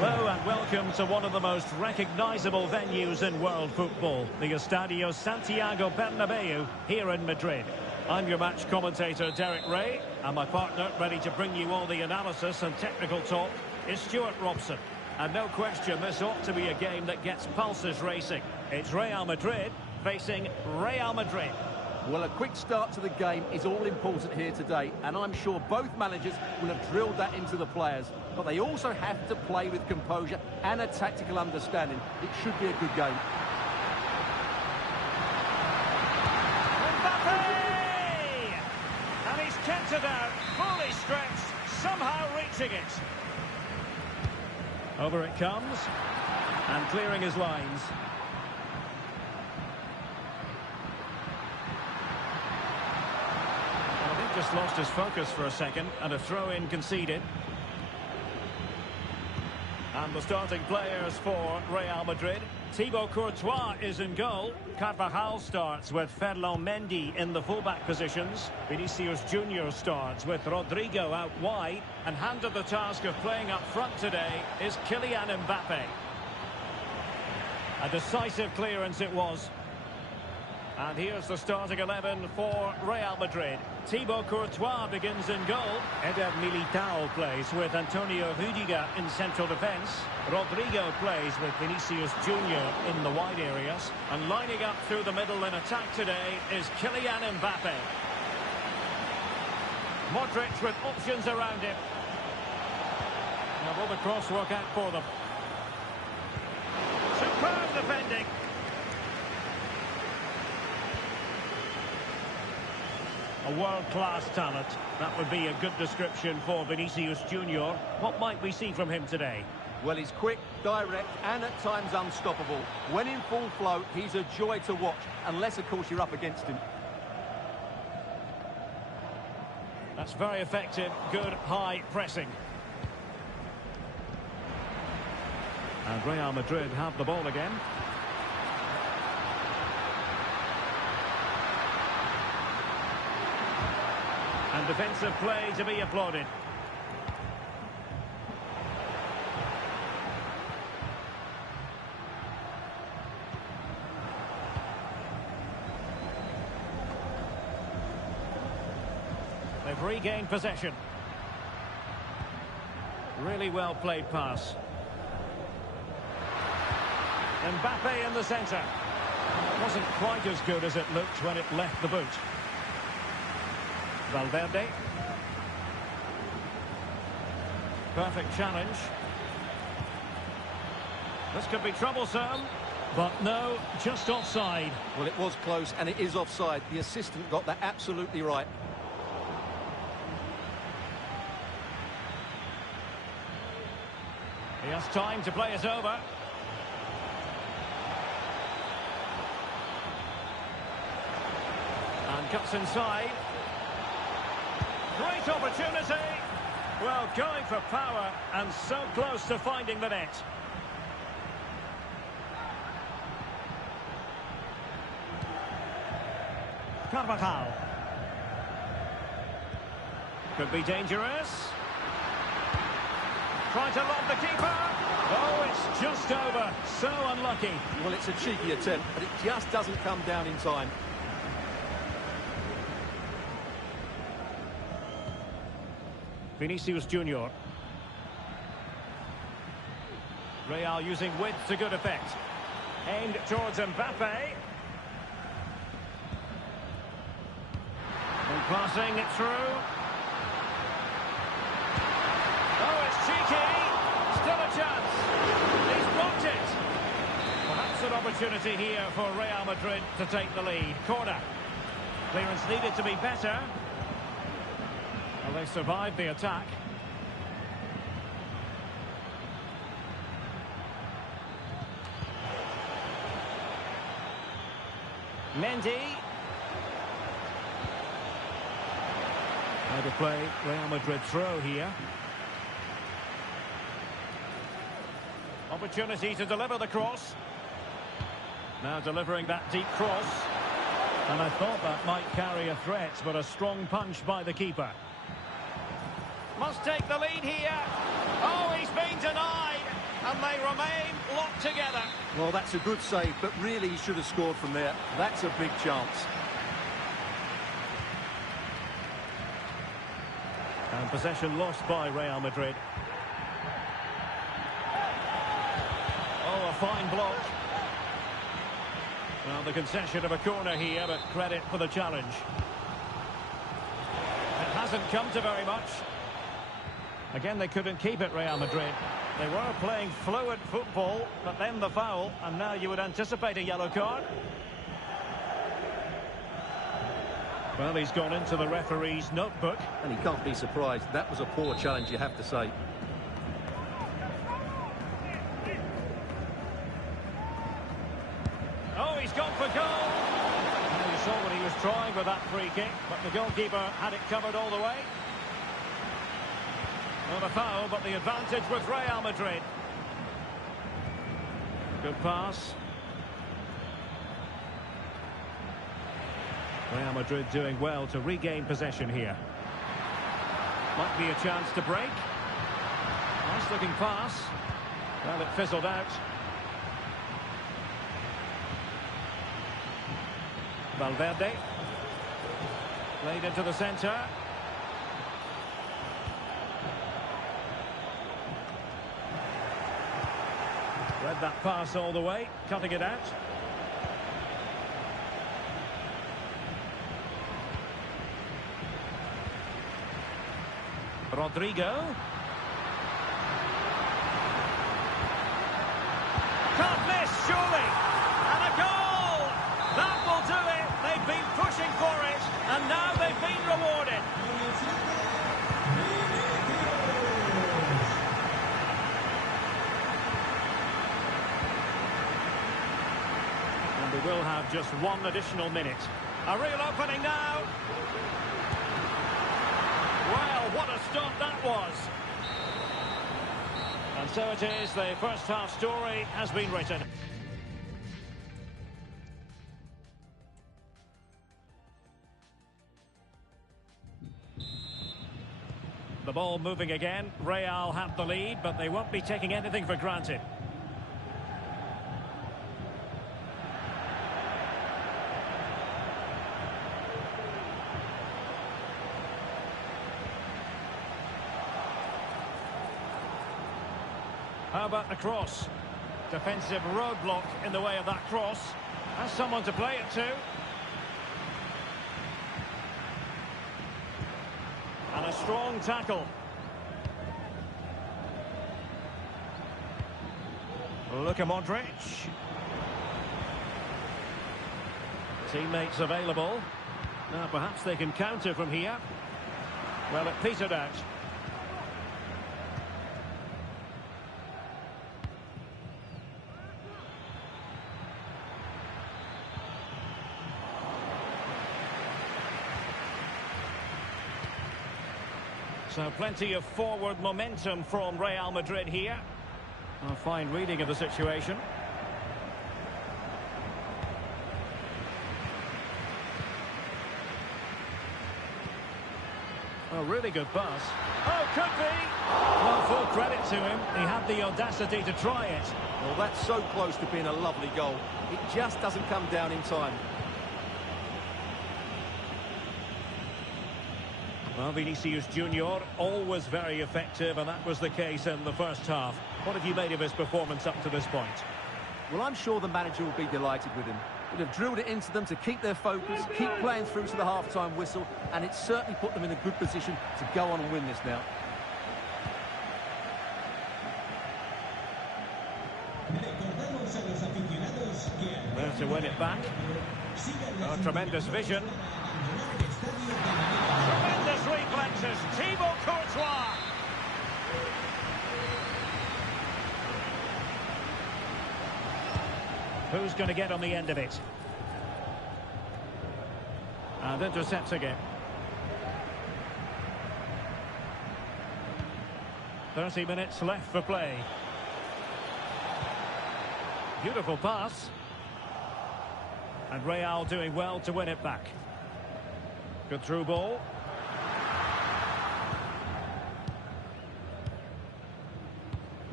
Hello and welcome to one of the most recognisable venues in world football, the Estadio Santiago Bernabeu here in Madrid. I'm your match commentator Derek Ray, and my partner ready to bring you all the analysis and technical talk is Stuart Robson. And no question, this ought to be a game that gets pulses racing. It's Real Madrid facing Real Madrid. Well, a quick start to the game is all important here today, and I'm sure both managers will have drilled that into the players. But they also have to play with composure and a tactical understanding. It should be a good game. Mbappe! And he's kept it out, fully stretched, somehow reaching it. Over it comes, and clearing his lines. Just lost his focus for a second, and a throw-in conceded. And the starting players for Real Madrid. Thibaut Courtois is in goal. Carvajal starts with Ferland Mendy in the fullback positions. Vinicius Junior starts with Rodrigo out wide. And handed the task of playing up front today is Kylian Mbappe. A decisive clearance it was. And here's the starting 11 for Real Madrid. Thibaut Courtois begins in goal. Eder Militao plays with Antonio Rudiger in central defence. Rodrigo plays with Vinicius Junior in the wide areas. And lining up through the middle in attack today is Kylian Mbappe. Modric with options around him. Now will the cross work out for them? Superb defending. A world-class talent. That would be a good description for Vinicius Junior. What might we see from him today? Well, he's quick, direct, and at times unstoppable. When in full flow, he's a joy to watch, unless, of course, you're up against him. That's very effective. Good high pressing. And Real Madrid have the ball again. And defensive play to be applauded. They've regained possession. Really well played pass. Mbappe in the centre. Wasn't quite as good as it looked when it left the boot. Valverde. Perfect challenge. This could be troublesome, but no, just offside. Well, it was close, and it is offside. The assistant got that absolutely right. He has time to play it over. And cuts inside. Great opportunity. Well, going for power and so close to finding the net. Carvajal. Could be dangerous. Trying to lob the keeper. Oh, it's just over. So unlucky. Well, it's a cheeky attempt, but it just doesn't come down in time. Vinicius Junior. Real using width to good effect. Aimed towards Mbappe. And passing it through. Oh, it's cheeky. Still a chance. He's blocked it. Perhaps an opportunity here for Real Madrid to take the lead. Corner. Clearance needed to be better. Well, they survived the attack. Mendy. How to play Real Madrid throw here. Opportunity to deliver the cross. Now delivering that deep cross. And I thought that might carry a threat, but a strong punch by the keeper. Must take the lead here. Oh, he's been denied. And they remain locked together. Well, that's a good save, but really he should have scored from there. That's a big chance. And possession lost by Real Madrid. Oh, a fine block. Well, the concession of a corner here, but credit for the challenge. It hasn't come to very much. Again, they couldn't keep it, Real Madrid. They were playing fluid football, but then the foul, and now you would anticipate a yellow card. Well, he's gone into the referee's notebook. And he can't be surprised. That was a poor challenge, you have to say. Oh, he's gone for goal. Well, you saw what he was trying with that free kick, but the goalkeeper had it covered all the way. Not a foul, but the advantage with Real Madrid. Good pass. Real Madrid doing well to regain possession here. Might be a chance to break. Nice looking pass. Well, it fizzled out. Valverde. Played into the centre. Read that pass all the way, cutting it out. Rodrigo. Can't miss, surely. And a goal! That will do it. They've been pushing for it, and now they've been rewarded. And we will have just one additional minute. A real opening now. Well, what a stop that was. And so it is, the first half story has been written. The ball moving again. Real have the lead, but they won't be taking anything for granted. How about the cross? Defensive roadblock in the way of that cross. Has someone to play it to. And a strong tackle. Luka Modric. Teammates available. Now perhaps they can counter from here. Well, it petered out. So plenty of forward momentum from Real Madrid here. A fine reading of the situation. A really good pass. Oh, could be! Well, full credit to him. He had the audacity to try it. Well, that's so close to being a lovely goal. It just doesn't come down in time. Well, Vinicius Junior, always very effective, and that was the case in the first half. What have you made of his performance up to this point? Well, I'm sure the manager will be delighted with him. He'd have drilled it into them to keep their focus, keep playing through to the half-time whistle, and it certainly put them in a good position to go on and win this now. There to win it back. Oh, tremendous vision. Tremendous reflexes. Thibaut Courtois. Who's going to get on the end of it? And intercepts again. 30 minutes left for play. Beautiful pass. And Real doing well to win it back. Good through ball.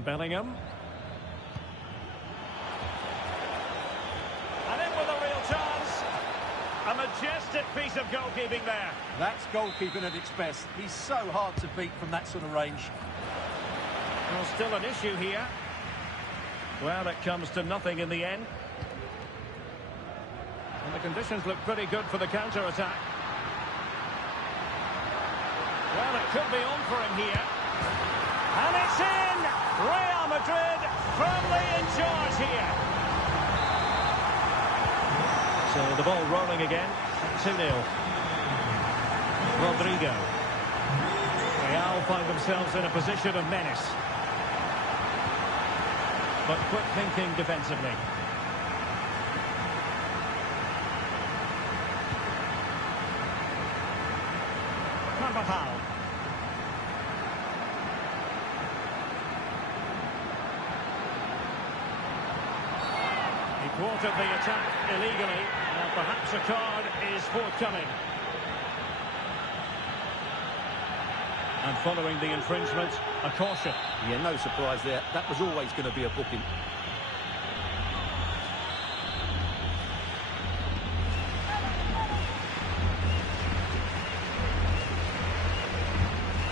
Bellingham. majestic piece of goalkeeping there. That's goalkeeping at its best. He's so hard to beat from that sort of range. Well, still an issue here. Well, it comes to nothing in the end. And the conditions look pretty good for the counter-attack. Well, it could be on for him here. And it's in! Real Madrid firmly in charge here. So the ball rolling again. 2-0. Rodrigo. Real find themselves in a position of menace. But quick thinking defensively. Carvajal. He thwarted the attack illegally. Now perhaps a card is forthcoming. And following the infringement, a caution. Yeah, no surprise there. That was always going to be a booking.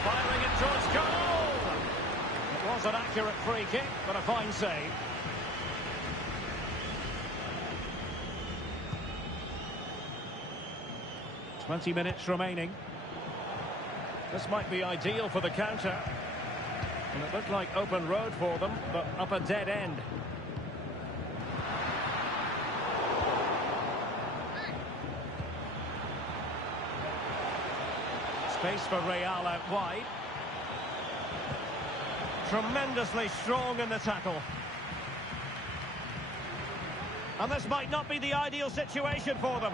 Firing it towards goal. It was an accurate free kick, but a fine save. "20 minutes remaining. This might be ideal for the counter. And it looked like open road for them, but up a dead end. Space for Real out wide. Tremendously strong in the tackle. And this might not be the ideal situation for them.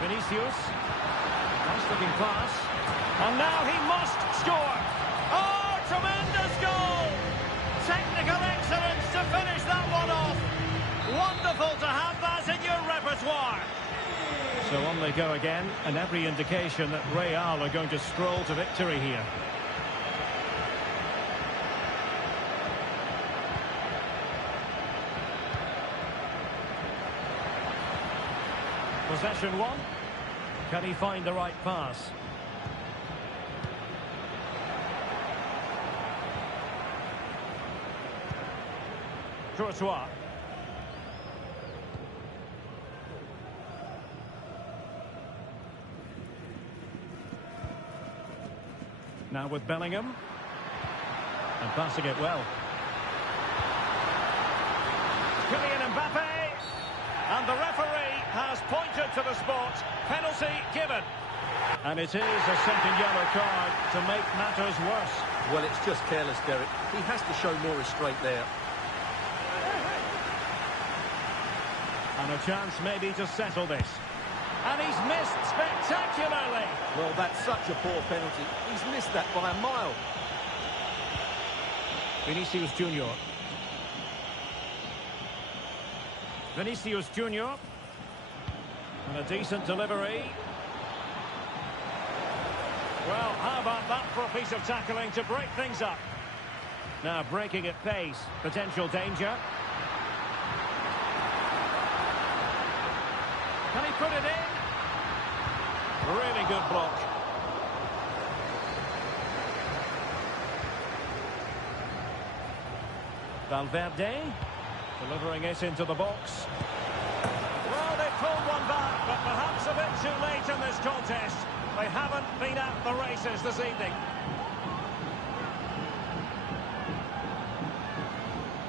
Vinicius. Nice looking pass. And now he must score. Oh, tremendous goal! Technical excellence to finish that one off. Wonderful to have that in your repertoire. So on they go again, and every indication that Real are going to stroll to victory here. Possession one. Can he find the right pass? Courtois. Now with Bellingham. And passing it well. Kylian Mbappe. And the referee has pointed to the spot. Penalty given. And it is a second yellow card to make matters worse. Well, it's just careless, Derek. He has to show more restraint there. And a chance maybe to settle this. And he's missed spectacularly. Well, that's such a poor penalty. He's missed that by a mile. Vinicius Junior. Vinicius Junior. And a decent delivery. Well, how about that for a piece of tackling to break things up? Now breaking at pace. Potential danger. Can he put it in? Really good block. Valverde. Delivering it into the box. Well, they pulled one back, but perhaps a bit too late in this contest. They haven't been at the races this evening.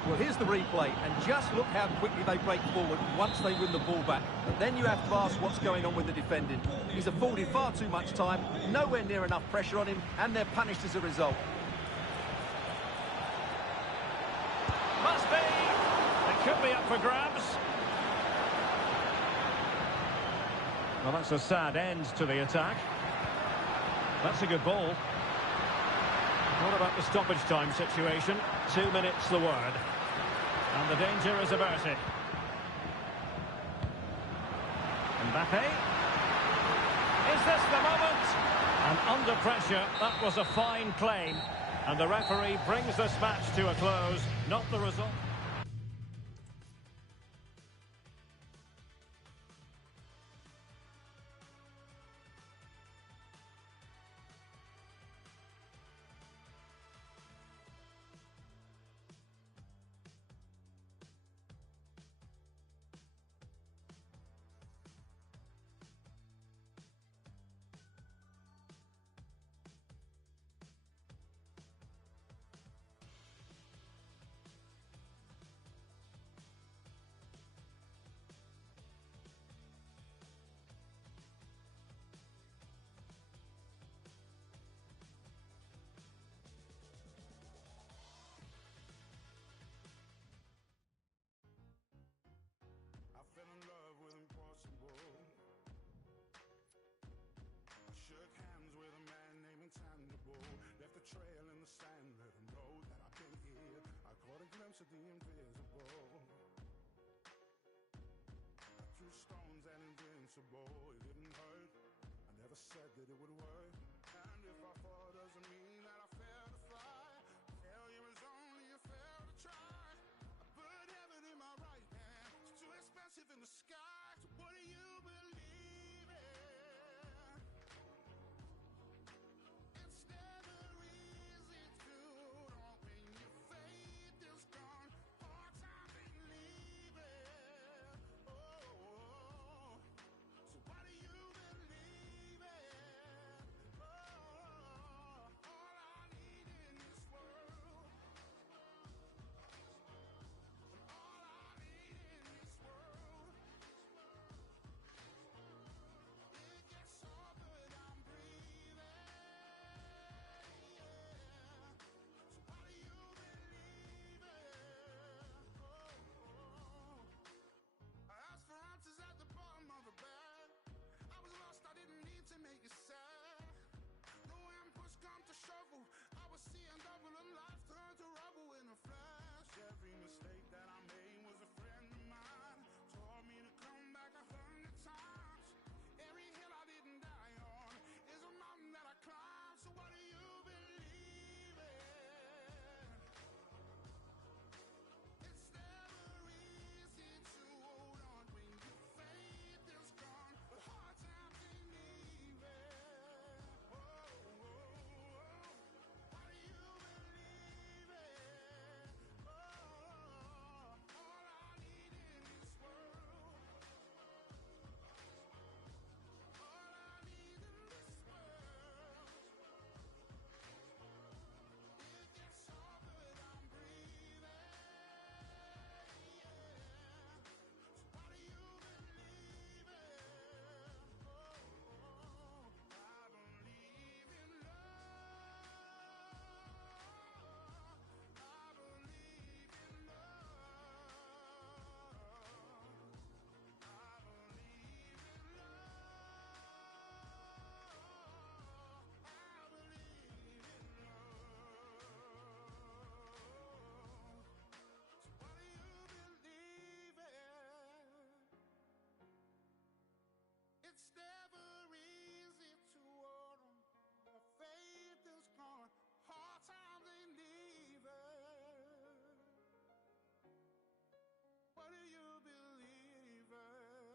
Well, here's the replay, and just look how quickly they break forward once they win the ball back. But then you have to ask what's going on with the defending. He's afforded far too much time, nowhere near enough pressure on him, and they're punished as a result. Must be. It could be up for grabs. Well, that's a sad end to the attack. That's a good ball. What about the stoppage time situation? 2 minutes the word. And the danger is averted. Mbappe. Is this the moment? And under pressure, that was a fine claim. And the referee brings this match to a close, not the result. Trail in the sand, let them know that I've been here. I caught a glimpse of the invisible. I threw stones and invincible. It didn't hurt. I never said that it would work. And if I fall, doesn't mean that I failed to fly. Failure is only a fail to try. I put heaven in my right hand. It's too expensive in the sky. So what do you believe in? Make it sad. No when push come to shovel, I was seeing double and life turn to rubble in a flash. Every mistake that I made was a friend of mine. Told me to come back 100 times. Every hill I didn't die on is a mountain that I climbed. So what do you believe in? It's never easy to hold on when your faith is gone, but hard times ain't easy. It's never easy to hold on. The faith is gone. Hard times ain't leaving. What do you believe in?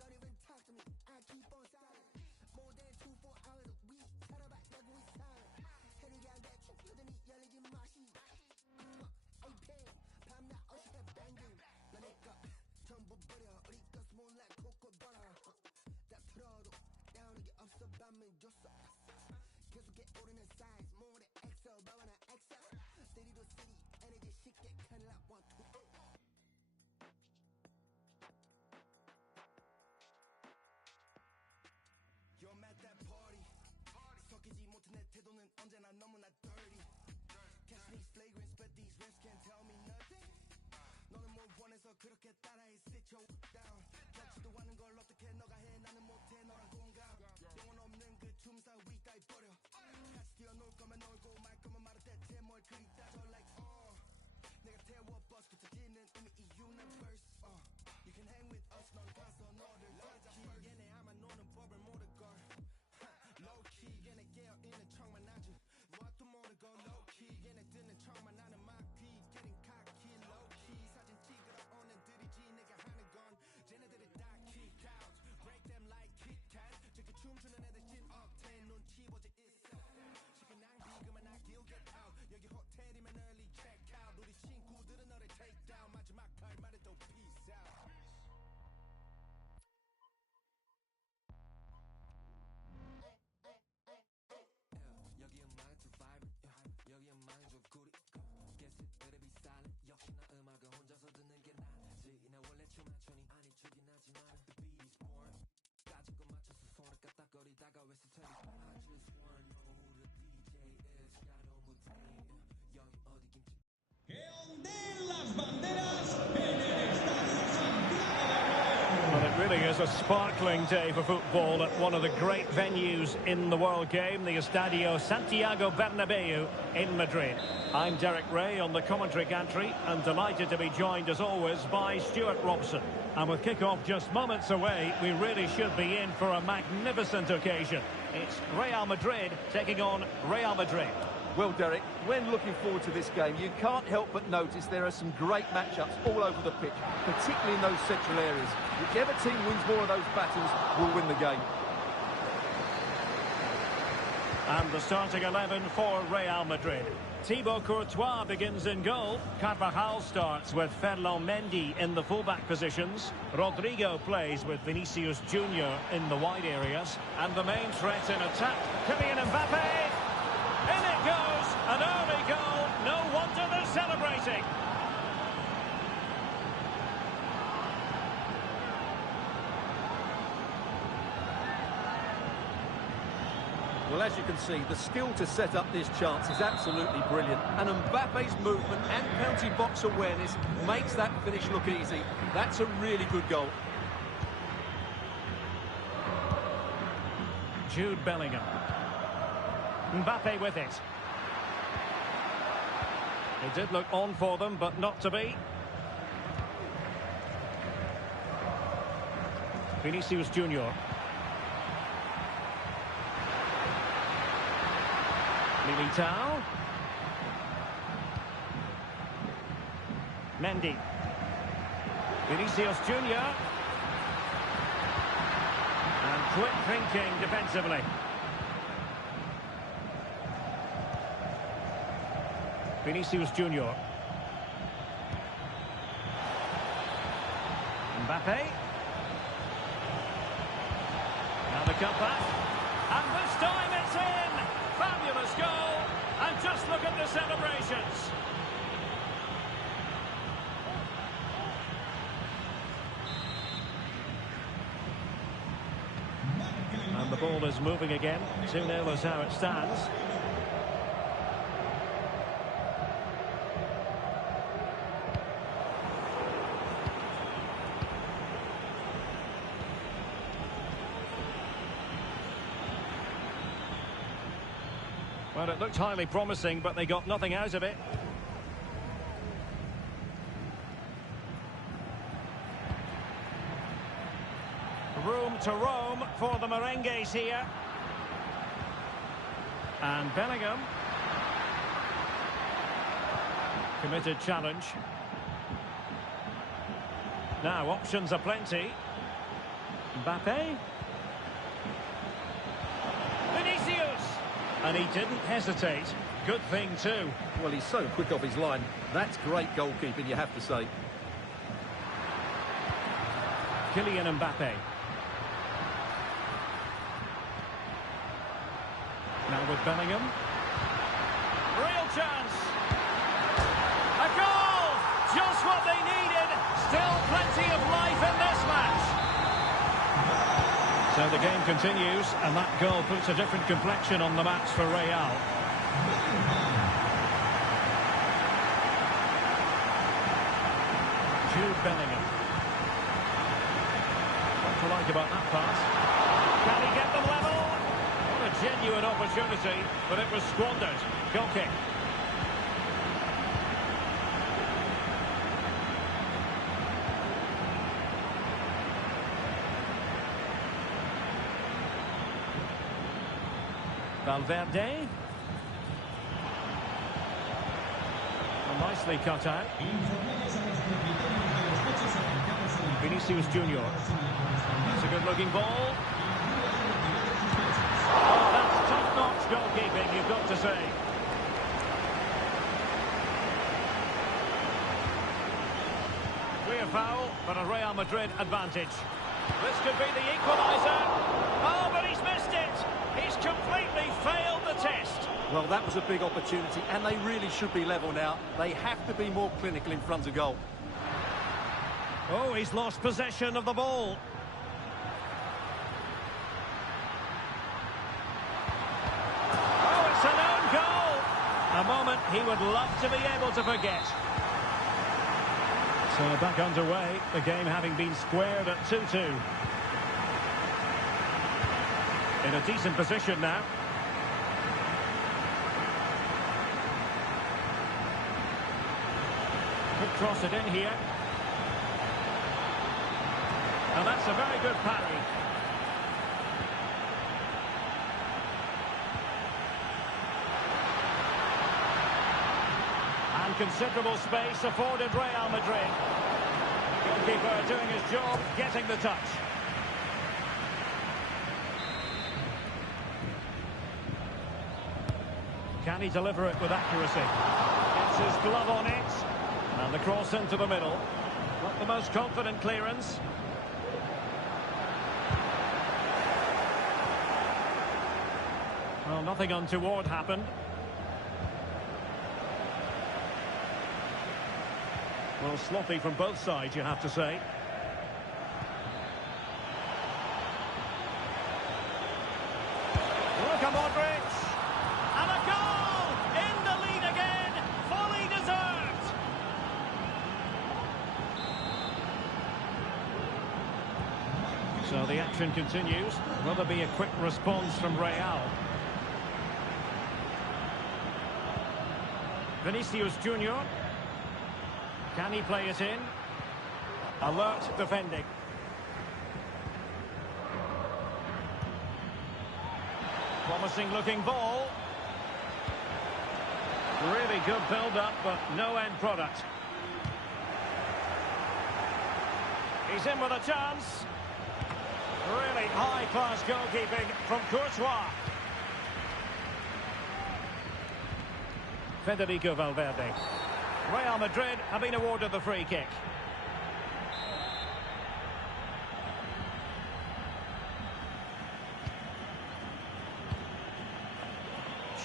Don't even talk to me, I keep on silent. More than 2-4 hours a week, tell about that we silent. Head again, that you feel the need, yelling in my sheet. A pen, palm that ocean head banging. Let it go, jumbo butter, Rika small like cocoa butter. That's todo, down to get up so bam and just kids will get old in the size, more than XL, but when I XL, city to city, and it just shit get cut like 1, 2. You're at that party. 섞이지 못한 내 태도는 언제나 너무나 dirty. Catch these flagrant, spread these rims, can't tell me nothing. 너는 뭘 원해서 그렇게 따라해, sit your down. 같지도 않은 걸 어떻게 Well, it really is a sparkling day for football at one of the great venues in the world game, the Estadio Santiago Bernabeu in Madrid. I'm Derek Ray on the commentary gantry and delighted to be joined as always by Stuart Robson. And with kick-off just moments away, we really should be in for a magnificent occasion. It's Real Madrid taking on Real Madrid. Well, Derek, when looking forward to this game, you can't help but notice there are some great matchups all over the pitch, particularly in those central areas. Whichever team wins more of those battles will win the game. And the starting 11 for Real Madrid. Thibaut Courtois begins in goal. Carvajal starts with Ferland Mendy in the fullback positions. Rodrigo plays with Vinicius Junior in the wide areas. And the main threat in attack, Kylian Mbappe. In it goes, an early goal. No wonder they're celebrating. Well, as you can see, the skill to set up this chance is absolutely brilliant. And Mbappe's movement and penalty box awareness makes that finish look easy. That's a really good goal. Jude Bellingham. Mbappe with it. It did look on for them, but not to be. Vinicius Junior. Militao. Mendy. Vinicius Junior. And quick thinking defensively. Vinicius Junior. Mbappe. Now the cutback. And this time it's in! Fabulous goal! And just look at the celebrations! And the ball is moving again. 2-0 is how it stands. Well, it looked highly promising, but they got nothing out of it. Room to roam for the merengues here. And Bellingham. Committed challenge. Now, options are plenty. Mbappe. Vinicius! And he didn't hesitate. Good thing, too. Well, he's so quick off his line. That's great goalkeeping, you have to say. Kylian Mbappe. Now with Bellingham. Real chance. A goal! Just what they needed. Still plenty of life in this match. So the game continues, and that goal puts a different complexion on the match for Real. Jude Bellingham. What to like about that pass? Can he get them level? What a genuine opportunity, but it was squandered. Goal kick. Valverde. Well, nicely cut out. Vinicius Junior. It's a good-looking ball. Oh, that's top-notch goalkeeping, you've got to say. Clear foul, but a Real Madrid advantage. This could be the equaliser. Oh, but he's missed it. He's completely failed the test. Well, that was a big opportunity, and they really should be level now. They have to be more clinical in front of goal. Oh, he's lost possession of the ball. Oh, it's an own goal. A moment he would love to be able to forget. So back underway, the game having been squared at 2-2. In a decent position now. Could cross it in here. And that's a very good parry. And considerable space afforded Real Madrid. Goalkeeper doing his job, getting the touch. Can he deliver it with accuracy? Gets his glove on it. And the cross into the middle. Not the most confident clearance. Well, nothing untoward happened. Well, sloppy from both sides, you have to say. Look at Modric! And a goal! In the lead again! Fully deserved! So the action continues. Will there be a quick response from Real? Vinicius Junior. Can he play it in? Alert defending. Promising looking ball. Really good build-up, but no end product. He's in with a chance. Really high-class goalkeeping from Courtois. Federico Valverde. Real Madrid have been awarded the free kick.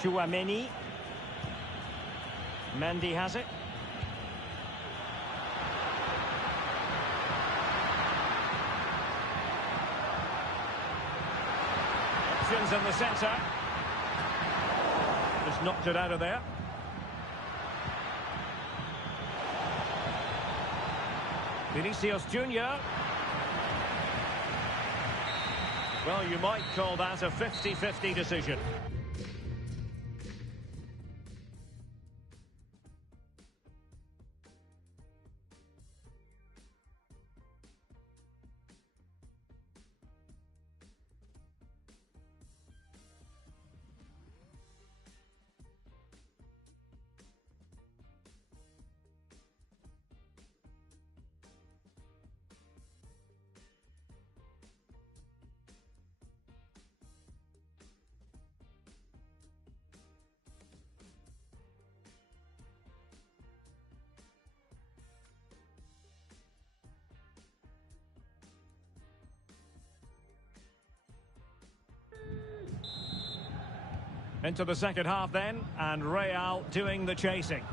Chouameni. Mendy has it. Options in the centre. Just knocked it out of there. Vinicius Junior. Well, you might call that a 50-50 decision. Into the second half then, and Real doing the chasing.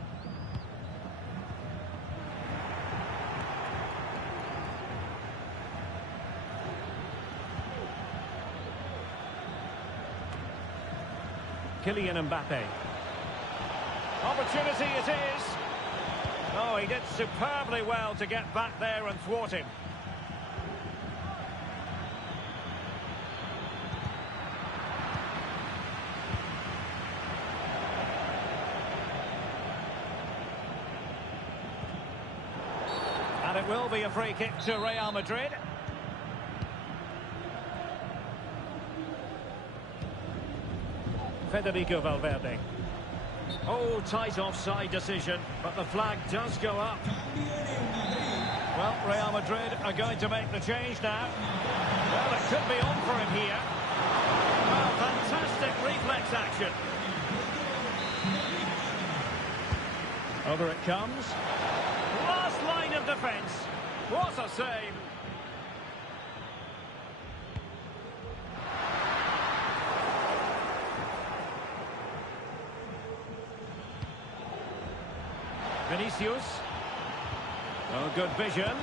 Kylian Mbappe. Opportunity it is. Oh, he did superbly well to get back there and thwart him. And it will be a free kick to Real Madrid. Federico Valverde. Oh, tight offside decision, but the flag does go up. Well, Real Madrid are going to make the change now. Well, it could be on for him here. Well, fantastic reflex action. Over it comes. Last line of defence. What a save. Vinicius. Oh, good vision.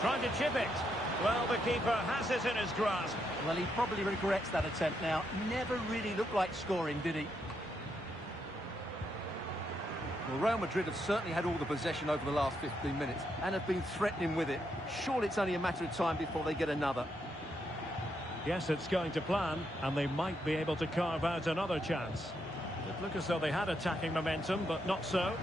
Trying to chip it. Well, the keeper has it in his grasp. Well, he probably regrets that attempt now. Never really looked like scoring, did he? Well, Real Madrid have certainly had all the possession over the last 15 minutes and have been threatening with it. Surely it's only a matter of time before they get another. Yes, it's going to plan, and they might be able to carve out another chance. It looked as though they had attacking momentum, but not so.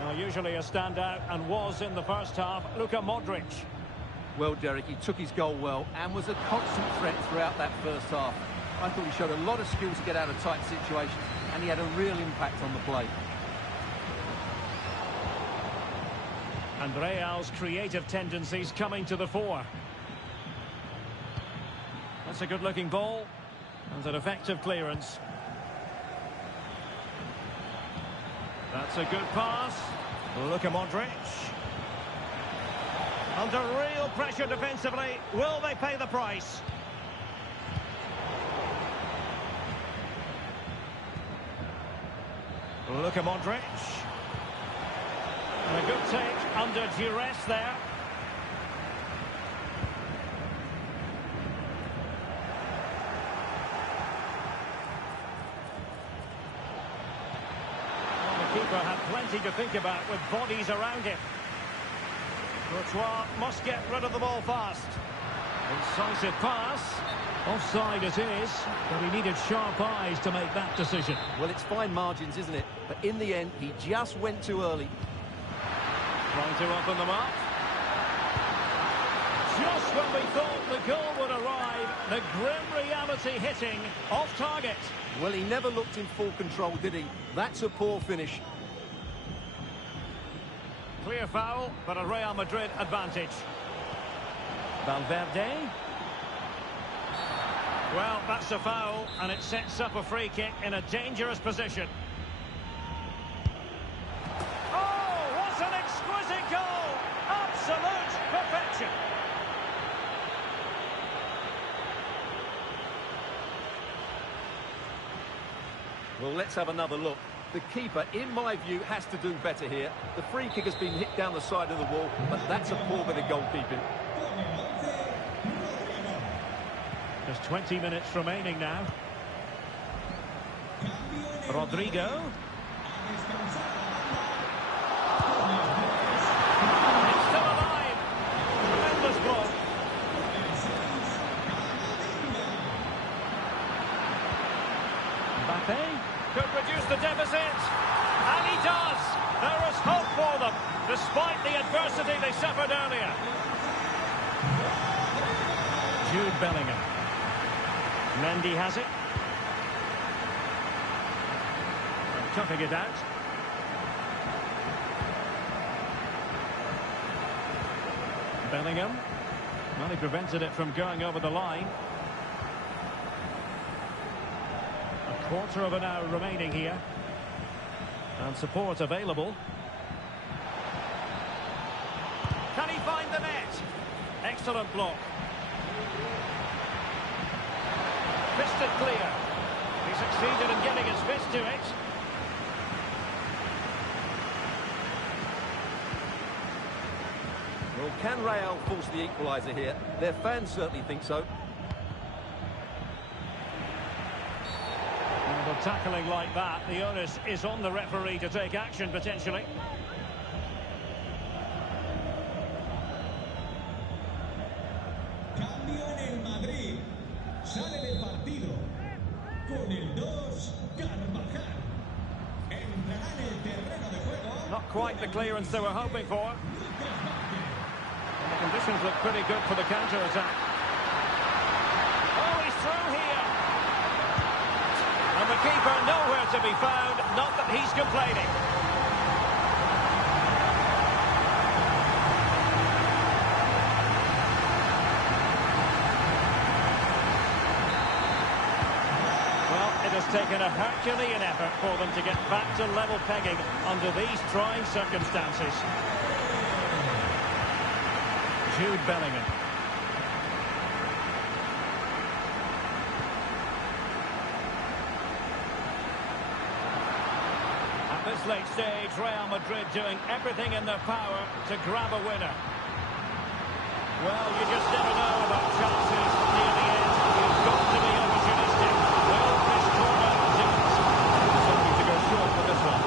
Well, usually a standout, and was in the first half, Luka Modric. Well, Derek, he took his goal well and was a constant threat throughout that first half. I thought he showed a lot of skill to get out of tight situations, and he had a real impact on the play. And Real's creative tendencies coming to the fore. That's a good-looking ball, and an effective clearance. That's a good pass. Luka Modric. Under real pressure defensively. Will they pay the price? Luka Modric. And a good take under duress there. The keeper had plenty to think about with bodies around him. Courtois must get rid of the ball fast. Incisive pass. Offside it is, but he needed sharp eyes to make that decision. Well, it's fine margins, isn't it? But in the end, he just went too early. Trying to open them up. Just when we thought the goal would arrive, the grim reality hitting off target. Well, he never looked in full control, did he? That's a poor finish. Clear foul, but a Real Madrid advantage. Valverde. Well, that's a foul, and it sets up a free kick in a dangerous position. Oh, what an exquisite goal! Absolute perfection. Well, let's have another look. The keeper, in my view, has to do better here. The free kick has been hit down the side of the wall, but that's a poor bit of goalkeeping. There's 20 minutes remaining now. Rodrigo. It's still alive. Tremendous block. Mbappe could reduce the deficit. And he does. There is hope for them, despite the adversity they suffered earlier. Jude Bellingham. Mendy has it. Toughing it out. Bellingham. Well, he prevented it from going over the line. A quarter of an hour remaining here. And support available. Can he find the net? Excellent block. Fisted clear. He succeeded in getting his fist to it. Well, can Real force the equaliser here? Their fans certainly think so. And with tackling like that, the onus is on the referee to take action potentially. Cambio en el Madrid. Sale del partido con el 2, Carvajal. Entrará en el terreno de juego. Not quite the clearance they were hoping for. And the conditions look pretty good for the counter-attack. Oh, he's through here. And the keeper nowhere to be found. Not that he's complaining. Taken a Herculean effort for them to get back to level pegging under these trying circumstances. Jude Bellingham. At this this late stage, Real Madrid doing everything in their power to grab a winner. Well, you just never know about chances near the end. You've got to be opportunistic. Will this corner do it? Something to go short for this one.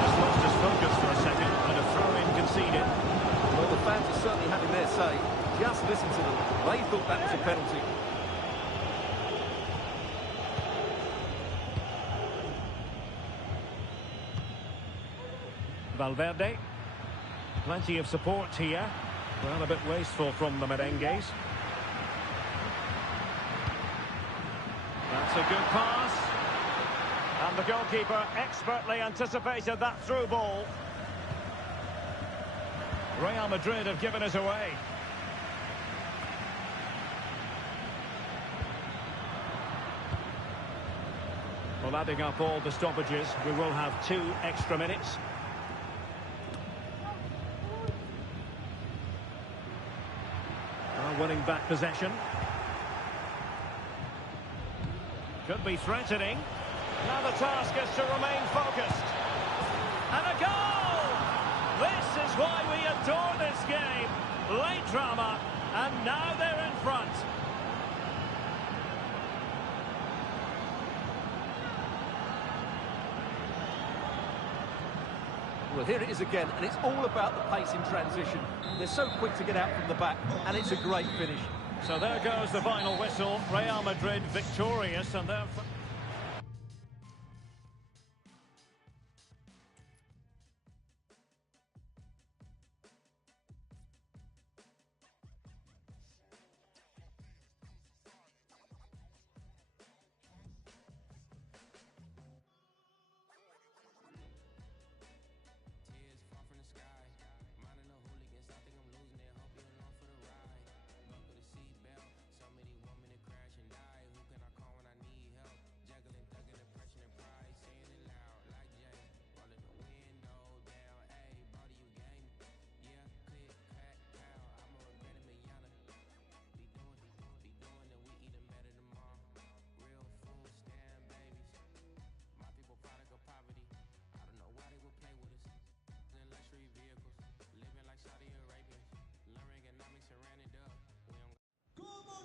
Just lost his focus for a second and a throw-in conceded. Well, the fans are certainly having their say. Just listen to them. They thought that was a penalty. Valverde. Plenty of support here. Well, a bit wasteful from the merengues. That's a good pass. And the goalkeeper expertly anticipated that through ball. Real Madrid have given us away. Well, adding up all the stoppages, we will have 2 extra minutes. Winning back possession. Could be threatening. Now the task is to remain focused. And a goal! This is why we adore this game. Late drama, and now they're in front. Well, here it is again, and it's all about the pace in transition. They're so quick to get out from the back, and it's a great finish. So there goes the final whistle. Real Madrid victorious, and they're...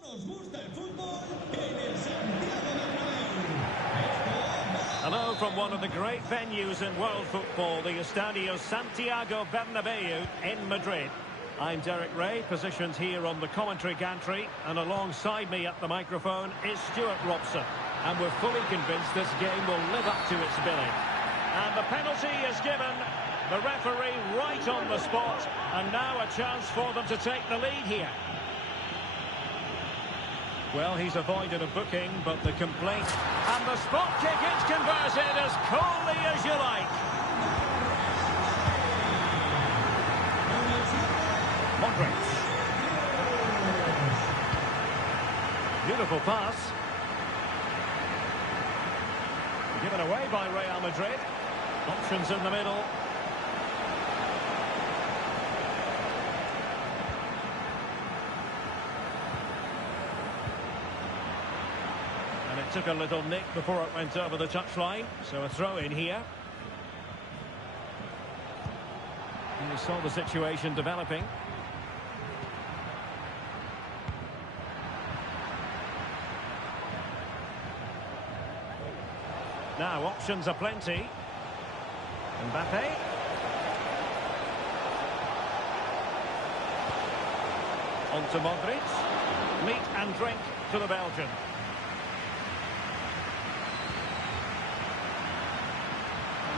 Nos gusta el fútbol en el Santiago Bernabéu. Hello from one of the great venues in world football, the Estadio Santiago Bernabéu in Madrid. I'm Derek Ray, positioned here on the commentary gantry, and alongside me at the microphone is Stuart Robson. And we're fully convinced this game will live up to its billing. And the penalty is given. The referee right on the spot, and now a chance for them to take the lead here. Well, he's avoided a booking, but the complaint... And the spot kick is converted as coolly as you like. Modric. Beautiful pass. Given away by Real Madrid. Options in the middle. It took a little nick before it went over the touchline, so a throw in here. And we saw the situation developing. Now options are plenty. Mbappe. On to Modric. Meat and drink to the Belgian.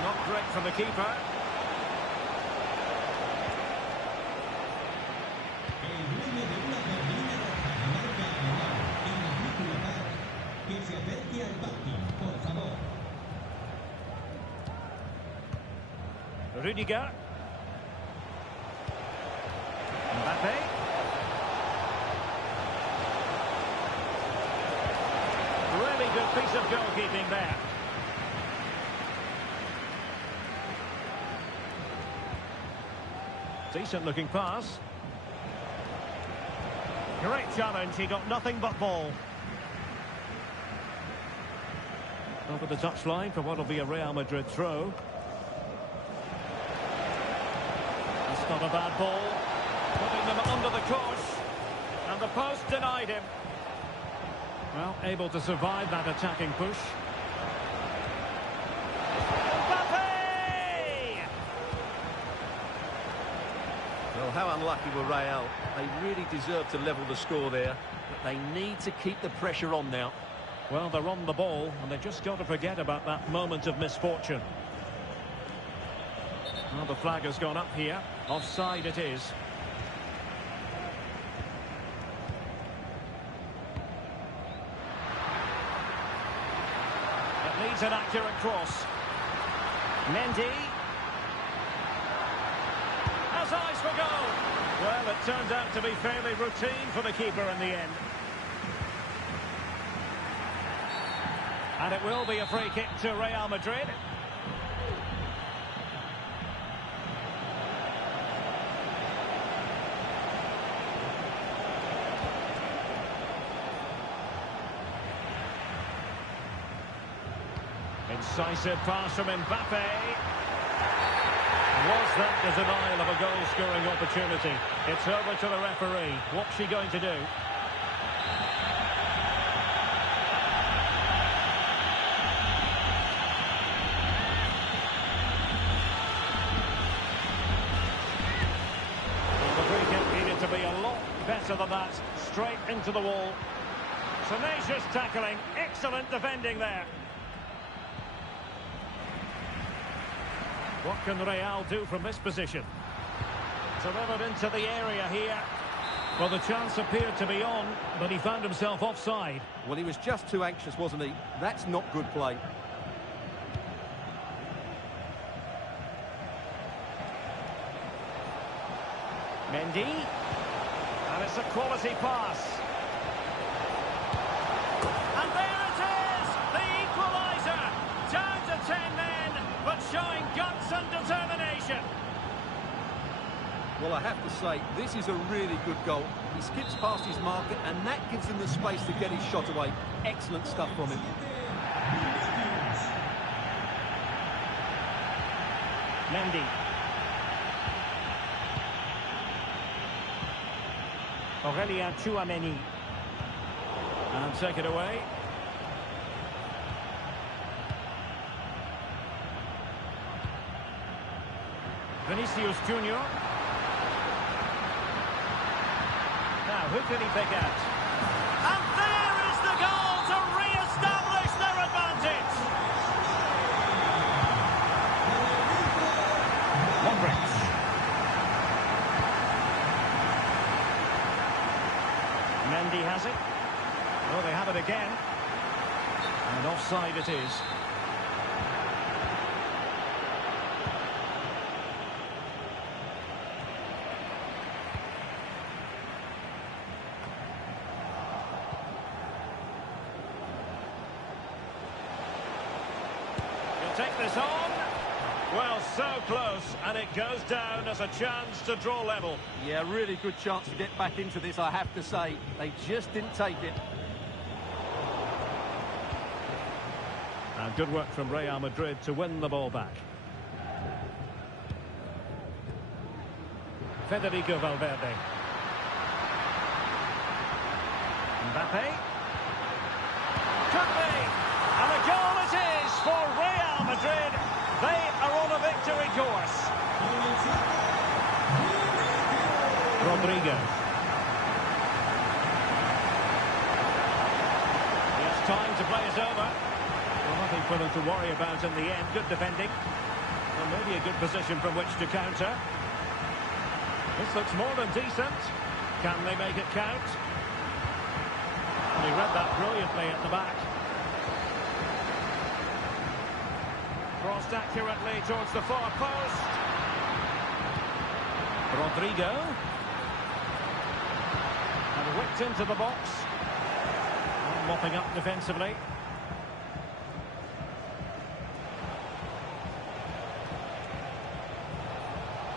Not great from the keeper. El dueño de una berlina roja marca en la matrícula par que se acerque al patio, por favor. Rudiger. Mbappe. Really good piece of goalkeeping there. Decent looking pass. Great challenge, he got nothing but ball. Over the touchline for what will be a Real Madrid throw. That's not a bad ball. Putting them under the cosh. And the post denied him. Well, able to survive that attacking push. Well, how unlucky were Real? They really deserve to level the score there, but they need to keep the pressure on now. Well, they're on the ball, and they've just got to forget about that moment of misfortune. Well, the flag has gone up here. Offside it is. It needs an accurate cross. Mendy. Has eyes for goal. Well, it turned out to be fairly routine for the keeper in the end. And it will be a free kick to Real Madrid. Incisive pass from Mbappe. Was that the denial of a goal-scoring opportunity? It's over to the referee. What's she going to do? The free kick needed to be a lot better than that. Straight into the wall. Tenacious tackling. Excellent defending there. What can Real do from this position? Delivered into the area here. Well, the chance appeared to be on, but he found himself offside. Well, he was just too anxious, wasn't he? That's not good play. Mendy. And it's a quality pass. And there it is! The equaliser! Down to 10 men, but showing guts and determination. Well, I have to say, this is a really good goal. He skips past his marker, and that gives him the space to get his shot away. Excellent stuff from him. Mendy. Aurelien Tchouameni. And take it away. Vinicius Junior. Now, who can he pick out? And there is the goal to re-establish their advantage. Modric. Mendy has it. Oh, they have it again. And offside it is. Take this on. Well, so close, and it goes down as a chance to draw level. Yeah, really good chance to get back into this, I have to say. They just didn't take it. And good work from Real Madrid to win the ball back. Federico Valverde. Mbappe. Could be. And a goal it is for Real Madrid. They are on a victory course. Rodrigo. It's time to play it over. Well, nothing for them to worry about in the end. Good defending. Well, maybe a good position from which to counter. This looks more than decent. Can they make it count? And he read that brilliantly at the back. Crossed accurately towards the far post. Rodrigo. And whipped into the box. And mopping up defensively.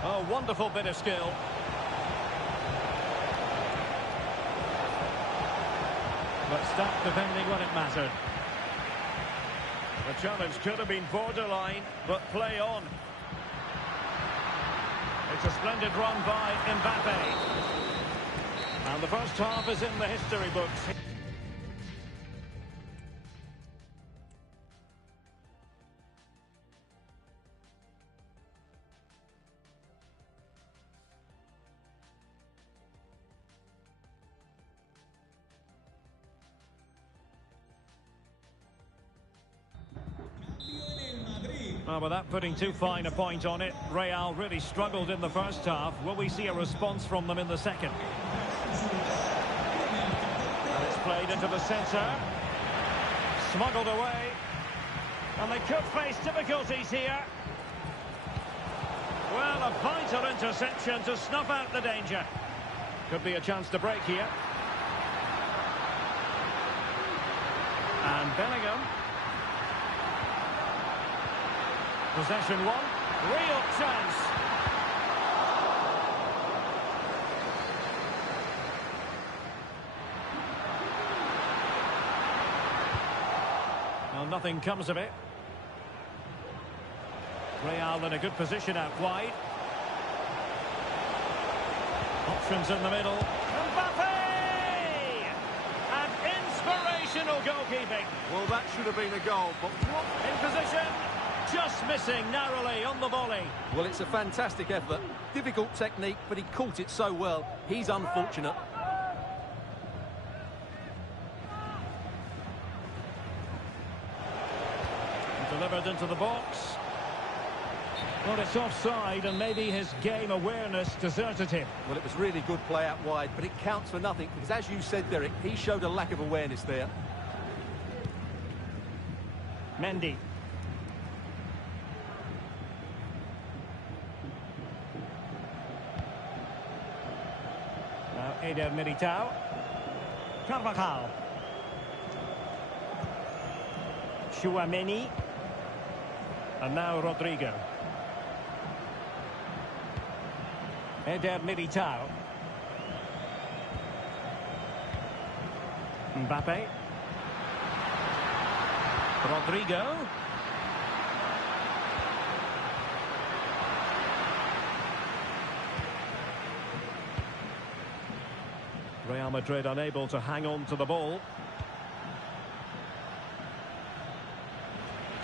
Oh, wonderful bit of skill. But stacked defending when it mattered. The challenge could have been borderline, but play on. It's a splendid run by Mbappe. And the first half is in the history books. Well, without putting too fine a point on it, Real really struggled in the first half. Will we see a response from them in the second? And it's played into the centre. Smuggled away. And they could face difficulties here. Well, a vital interception to snuff out the danger. Could be a chance to break here. And Bellingham. Possession one, real chance. Well, nothing comes of it. Real in a good position out wide. Options in the middle. Mbappe! And inspirational goalkeeping. Well, that should have been a goal, but what? In position. Just missing narrowly on the volley. Well, it's a fantastic effort. Difficult technique, but he caught it so well. He's unfortunate. Delivered into the box. Well, it's offside, and maybe his game awareness deserted him. Well, it was really good play out wide, but it counts for nothing, because as you said, Derek, he showed a lack of awareness there. Mendy. Eder Militao. Carvajal. Tchouaméni. And now Rodrigo. Eder Militao. Mbappe. Rodrigo. Real Madrid unable to hang on to the ball.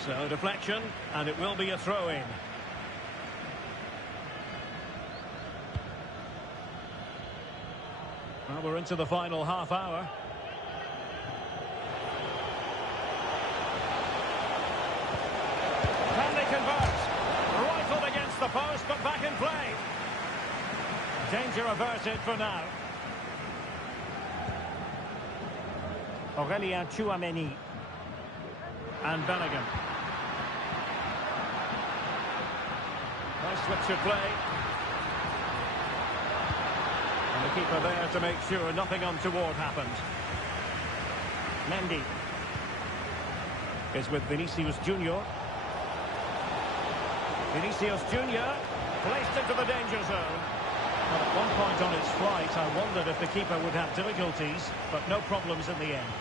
So deflection, and it will be a throw-in. Well, we're into the final half hour. Can they convert? Rifled against the post, but back in play. Danger averted for now. Aurelien Tchouaméni. And Bellingham. Nice switch of play. And the keeper there to make sure nothing untoward happened. Mendy is with Vinicius Junior. Vinicius Junior placed into the danger zone. Well, at one point on its flight, I wondered if the keeper would have difficulties, but no problems in the end.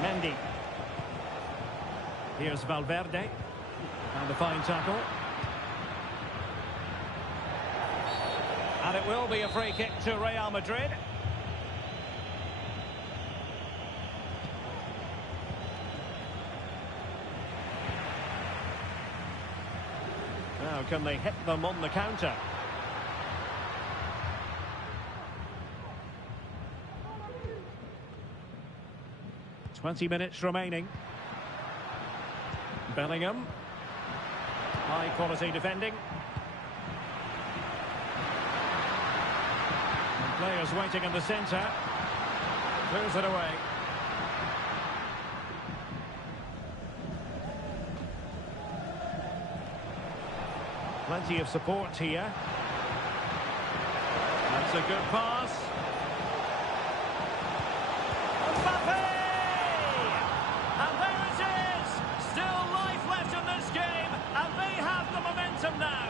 Mendy. Here's Valverde. And the fine tackle. And it will be a free kick to Real Madrid. Now, can they hit them on the counter? "20 minutes remaining. Bellingham. High quality defending. And players waiting in the centre. Clears it away. Plenty of support here. That's a good pass. Mbappe! And there it is! Still life left in this game, and they have the momentum now.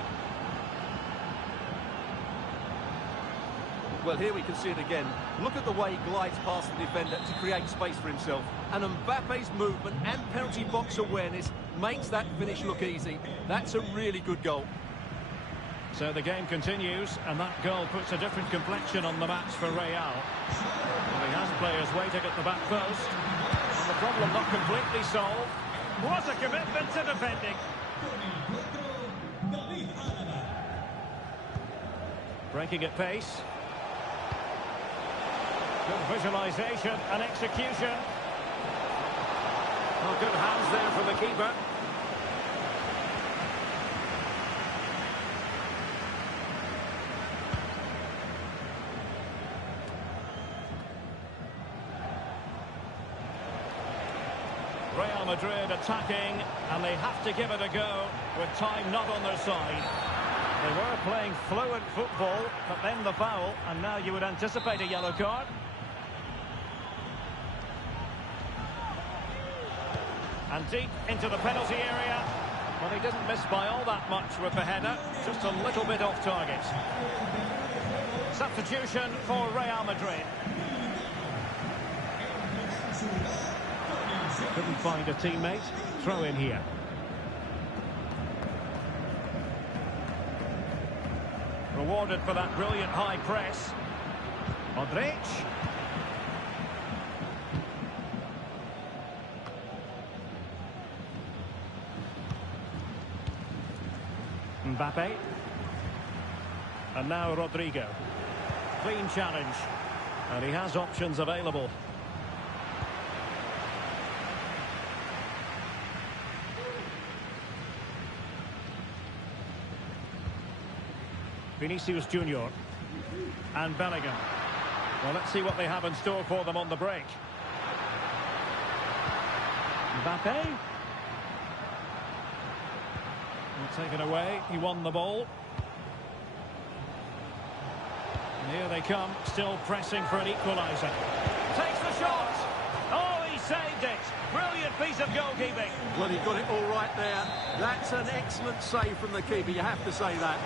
Well, here we can see it again. Look at the way he glides past the defender to create space for himself. And Mbappe's movement and penalty box awareness makes that finish look easy. That's a really good goal. So the game continues, and that goal puts a different complexion on the match for Real. Well, he has players waiting at the back post. And the problem not completely solved. What a commitment to defending. Breaking at pace. Good visualisation and execution. Oh, good hands there from the keeper. Real Madrid attacking, and they have to give it a go with time not on their side. They were playing fluent football, but then the foul, and now you would anticipate a yellow card. And deep into the penalty area. Well, he didn't miss by all that much with the header, just a little bit off target. Substitution for Real Madrid. Couldn't find a teammate. Throw in here. Rewarded for that brilliant high press. Modric. Mbappe. And now Rodrigo. Clean challenge. And he has options available. Vinicius Junior and Bellingham. Well, let's see what they have in store for them on the break. Mbappe. Taken away. He won the ball. And here they come, still pressing for an equaliser. Takes the shot. Oh, he saved it. Brilliant piece of goalkeeping. Well, he got it all right there. That's an excellent save from the keeper, you have to say that.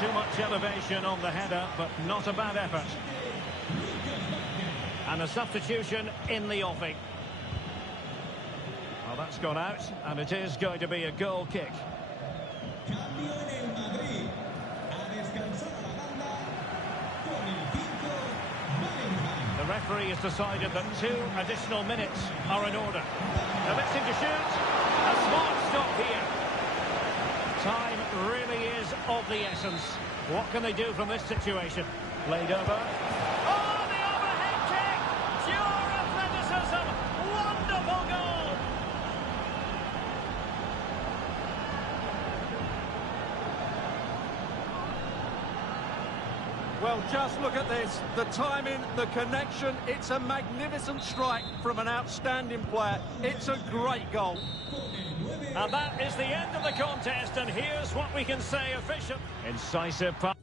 Too much elevation on the header, but not a bad effort. And a substitution in the offing. Well, that's gone out, and it is going to be a goal kick. The referee has decided that 2 additional minutes are in order. Now let's him to shoot. A smart stop here. Time really is of the essence. What can they do from this situation? Played over. Oh, the overhead kick! Pure athleticism! Wonderful goal! Well, just look at this. The timing, the connection. It's a magnificent strike from an outstanding player. It's a great goal. And that is the end of the contest, and here's what we can say officially. Incisive pass.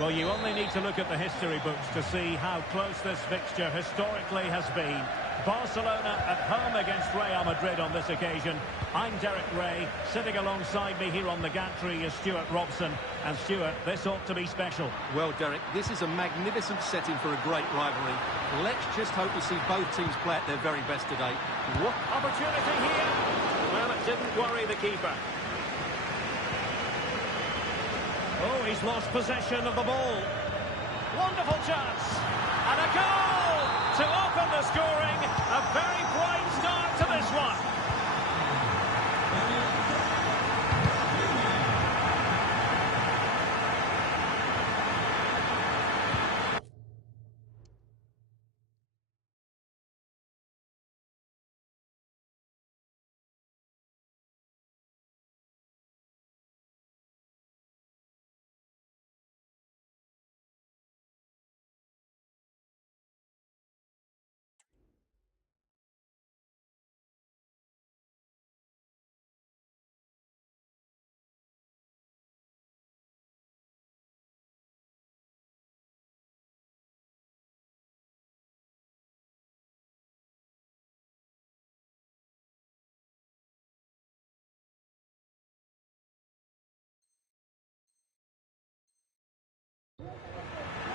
Well, you only need to look at the history books to see how close this fixture historically has been. Barcelona at home against Real Madrid on this occasion. I'm Derek Ray. Sitting alongside me here on the gantry is Stuart Robson. And Stuart, this ought to be special. Well, Derek, this is a magnificent setting for a great rivalry. Let's just hope we see both teams play at their very best today. What Opportunity here. Well, it didn't worry the keeper. Oh, he's lost possession of the ball. Wonderful chance. And a goal to open the scoring. A very bright start to this one.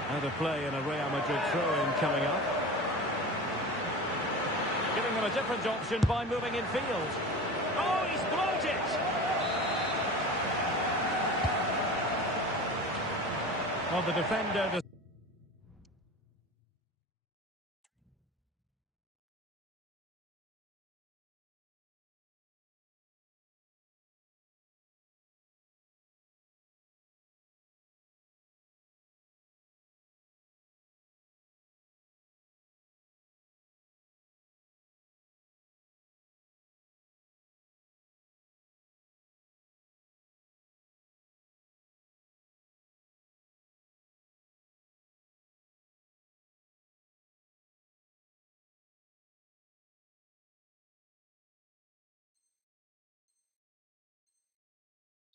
Now the play in a Real Madrid throw-in coming up. Giving them a different option by moving in field. Oh, he's blocked it! Well, the defender does...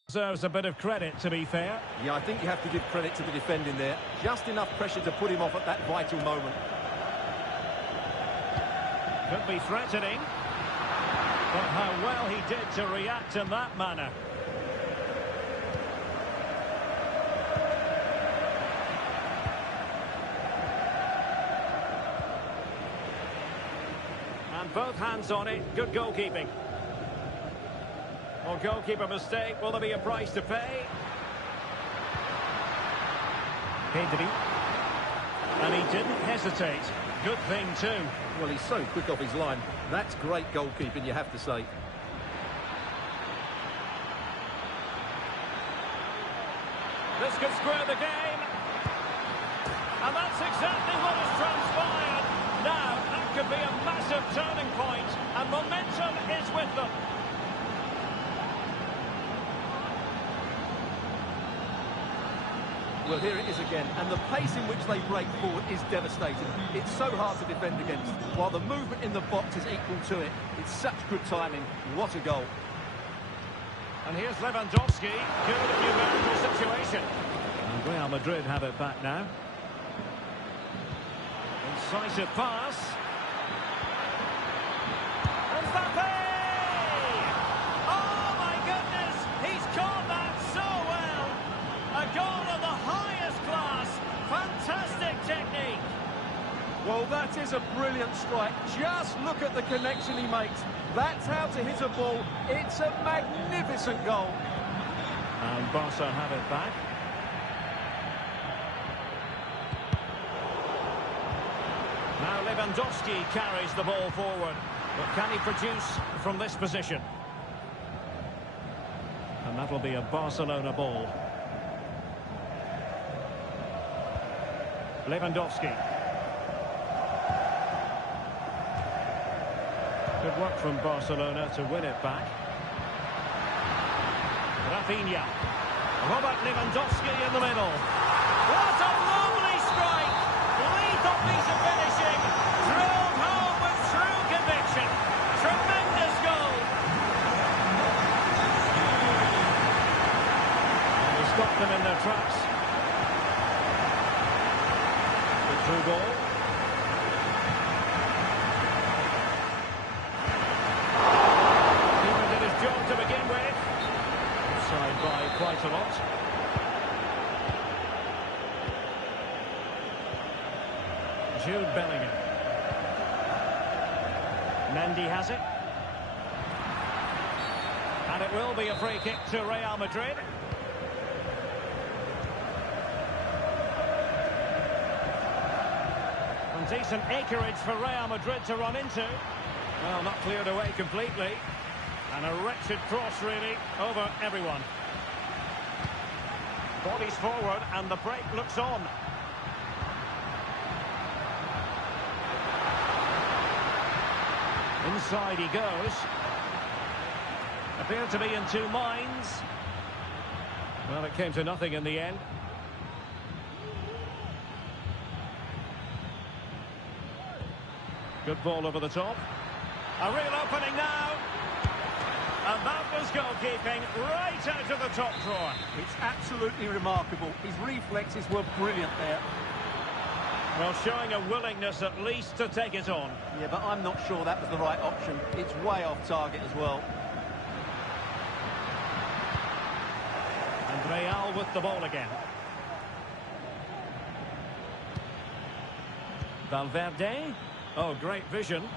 Deserves a bit of credit, to be fair. Yeah, I think you have to give credit to the defending there. Just enough pressure to put him off at that vital moment. Could be threatening. But how well he did to react in that manner. And both hands on it. Good goalkeeping. Well, goalkeeper mistake. Will there be a price to pay? Pedri. And he didn't hesitate. Good thing, too. Well, he's so quick off his line. That's great goalkeeping, you have to say. This could square the game. And that's exactly what has transpired. Now, that could be a massive turning point, and momentum is with them. Well, here it is again, and the pace in which they break forward is devastating. It's so hard to defend against, while the movement in the box is equal to it. It's such good timing. What a goal. And here's Lewandowski. Good numerical situation. And Real Madrid have it back now. Incisive pass. And Mbappe! Oh, my goodness! He's caught that so well! A goal of the highest class. Fantastic technique. Well, that is a brilliant strike. Just look at the connection he makes. That's how to hit a ball. It's a magnificent goal. And Barca have it back. Now Lewandowski carries the ball forward. But can he produce from this position? And that'll be a Barcelona ball. Lewandowski. Good work from Barcelona to win it back. Rafinha. Robert Lewandowski in the middle. What a lovely strike! Lethal piece of finishing. Drilled home with true conviction. Tremendous goal. And he stopped them in their tracks. Through ball. Keeper did his job to begin with. Offside by quite a lot. Jude Bellingham. Mendy has it. And it will be a free kick to Real Madrid. And decent acreage for Real Madrid to run into. Well, not cleared away completely. And a wretched cross, really, over everyone. Bodies forward, and the break looks on. Inside he goes. Appeared to be in two minds. Well, it came to nothing in the end. Good ball over the top. A real opening now. And that was goalkeeping right out of the top drawer. It's absolutely remarkable. His reflexes were brilliant there. Well, showing a willingness at least to take it on. Yeah, but I'm not sure that was the right option. It's way off target as well. And Real with the ball again. Valverde. Oh, great vision.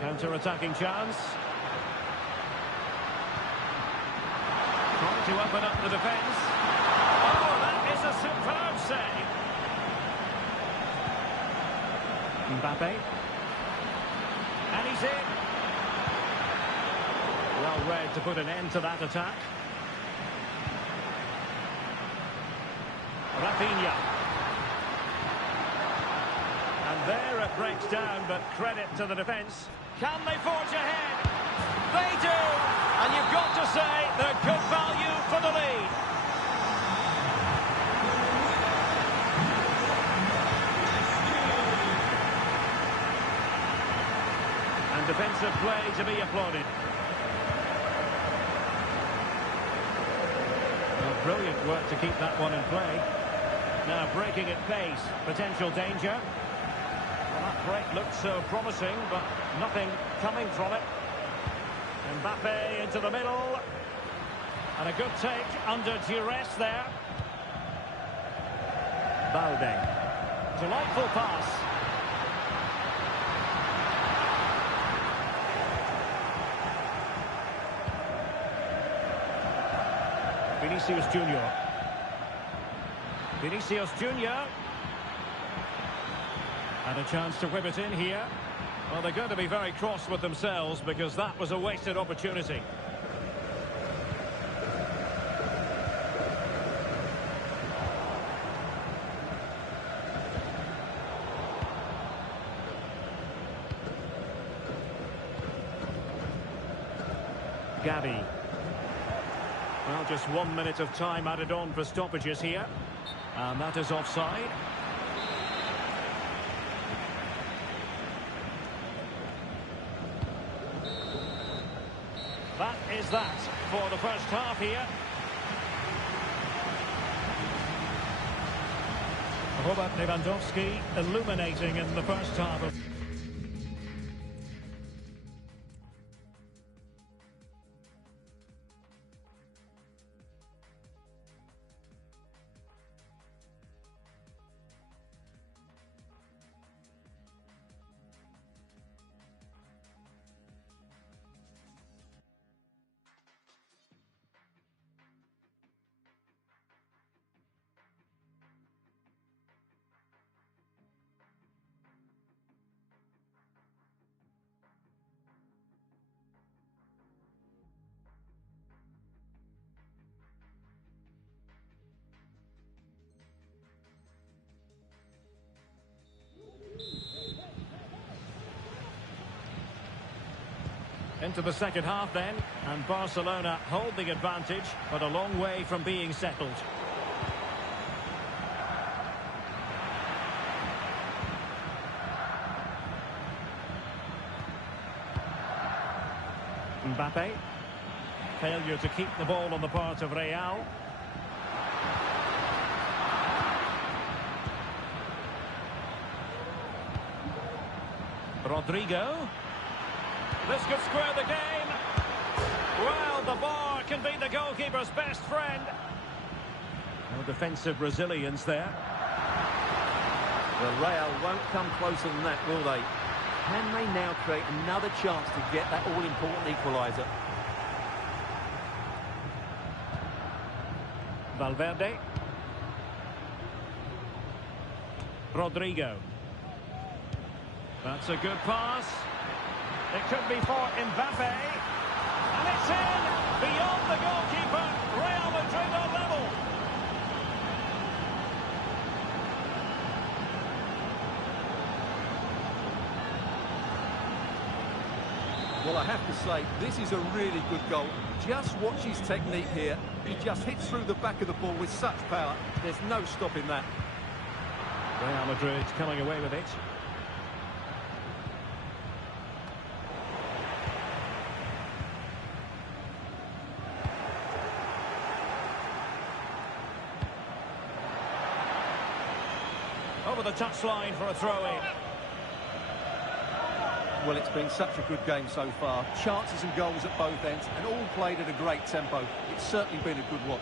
Counter-attacking chance. Trying to open up the defence. Oh, that is a superb save. Mbappe. And he's in. Well read to put an end to that attack. Rafinha. And there it breaks down, but credit to the defence. Can they forge ahead? They do! And you've got to say they're good value for the lead. And defensive play to be applauded. Well, brilliant work to keep that one in play. Now breaking at pace, potential danger. Well, that break looked so promising, but nothing coming from it. Mbappe into the middle. And a good take under duress there. Balde. Delightful pass. Vinicius Junior. Vinicius Junior. And a chance to whip it in here. Well, they're going to be very cross with themselves because that was a wasted opportunity. Gavi. Well, just 1 minute of time added on for stoppages here. And that is offside. That is that for the first half here. Robert Lewandowski illuminating in the first half of... Into the second half then, and Barcelona hold the advantage, but a long way from being settled. Mbappe. Failure to keep the ball on the part of Real. Rodrigo. This could square the game. Well, the bar can be the goalkeeper's best friend. No defensive resilience there. The Real won't come closer than that, will they? Can they now create another chance to get that all-important equaliser? Valverde. Rodrigo. That's a good pass. It could be for Mbappe. And it's in! Beyond the goalkeeper. Real Madrid are level. Well, I have to say, this is a really good goal. Just watch his technique here. He just hits through the back of the ball with such power. There's no stopping that. Real Madrid coming away with it. Over the touchline for a throw-in. Well, it's been such a good game so far. Chances and goals at both ends, and all played at a great tempo. It's certainly been a good watch.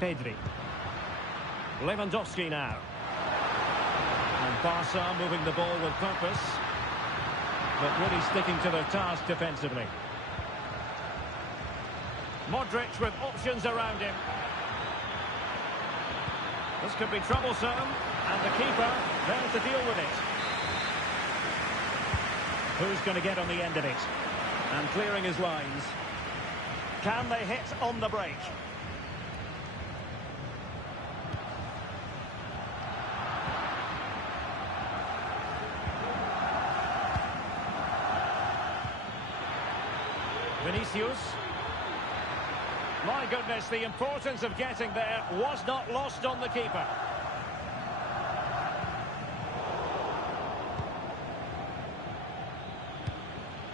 Pedri. Lewandowski now. And Barca moving the ball with purpose, but really sticking to their task defensively. Modric with options around him. This could be troublesome, and the keeper there to deal with it. Who's going to get on the end of it? And clearing his lines. Can they hit on the break? Vinicius. My goodness, the importance of getting there was not lost on the keeper.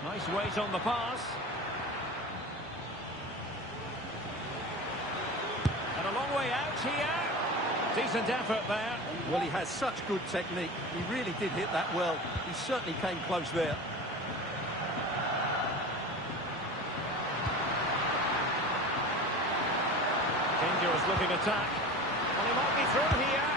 Nice weight on the pass. And a long way out here. Decent effort there. Well, he has such good technique. He really did hit that well. He certainly came close there. Dangerous looking attack. And he might be through here.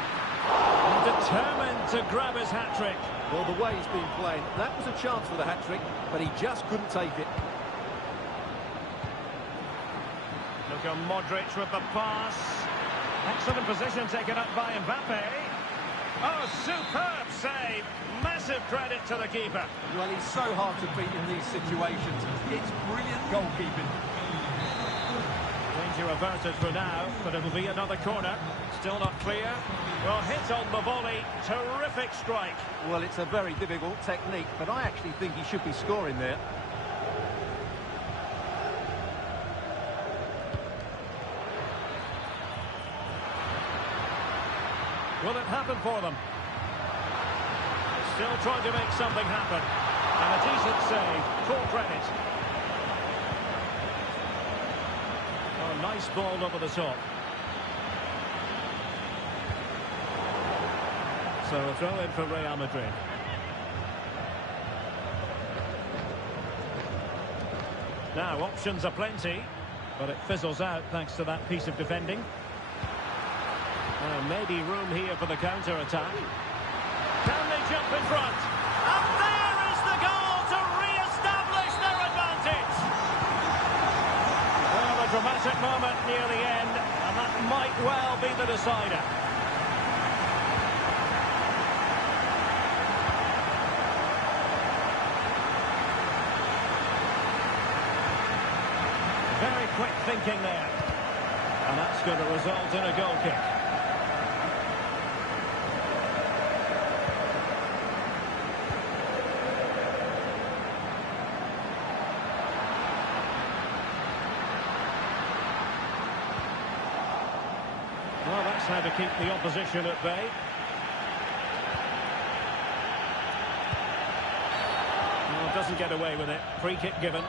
And determined to grab his hat-trick. Well, the way he's been playing, that was a chance for the hat-trick, but he just couldn't take it. Look at Modric with the pass. Excellent position taken up by Mbappe. Oh, superb save. Massive credit to the keeper. Well, he's so hard to beat in these situations. It's brilliant goalkeeping. Danger averted for now, but it'll be another corner. Still not clear. Well, hit on the volley. Terrific strike. Well, it's a very difficult technique, but I actually think he should be scoring there. Will it happen for them? Still trying to make something happen. And a decent save. Full credit. Oh, nice ball over the top. So a throw in for Real Madrid. Now, options are plenty, but it fizzles out thanks to that piece of defending. Maybe room here for the counter-attack. Can they jump in front? And there is the goal to re-establish their advantage! Well, a dramatic moment near the end, and that might well be the decider. Very quick thinking there. And that's going to result in a goal kick. Well, that's how to keep the opposition at bay. doesn't get away with it. Free kick given.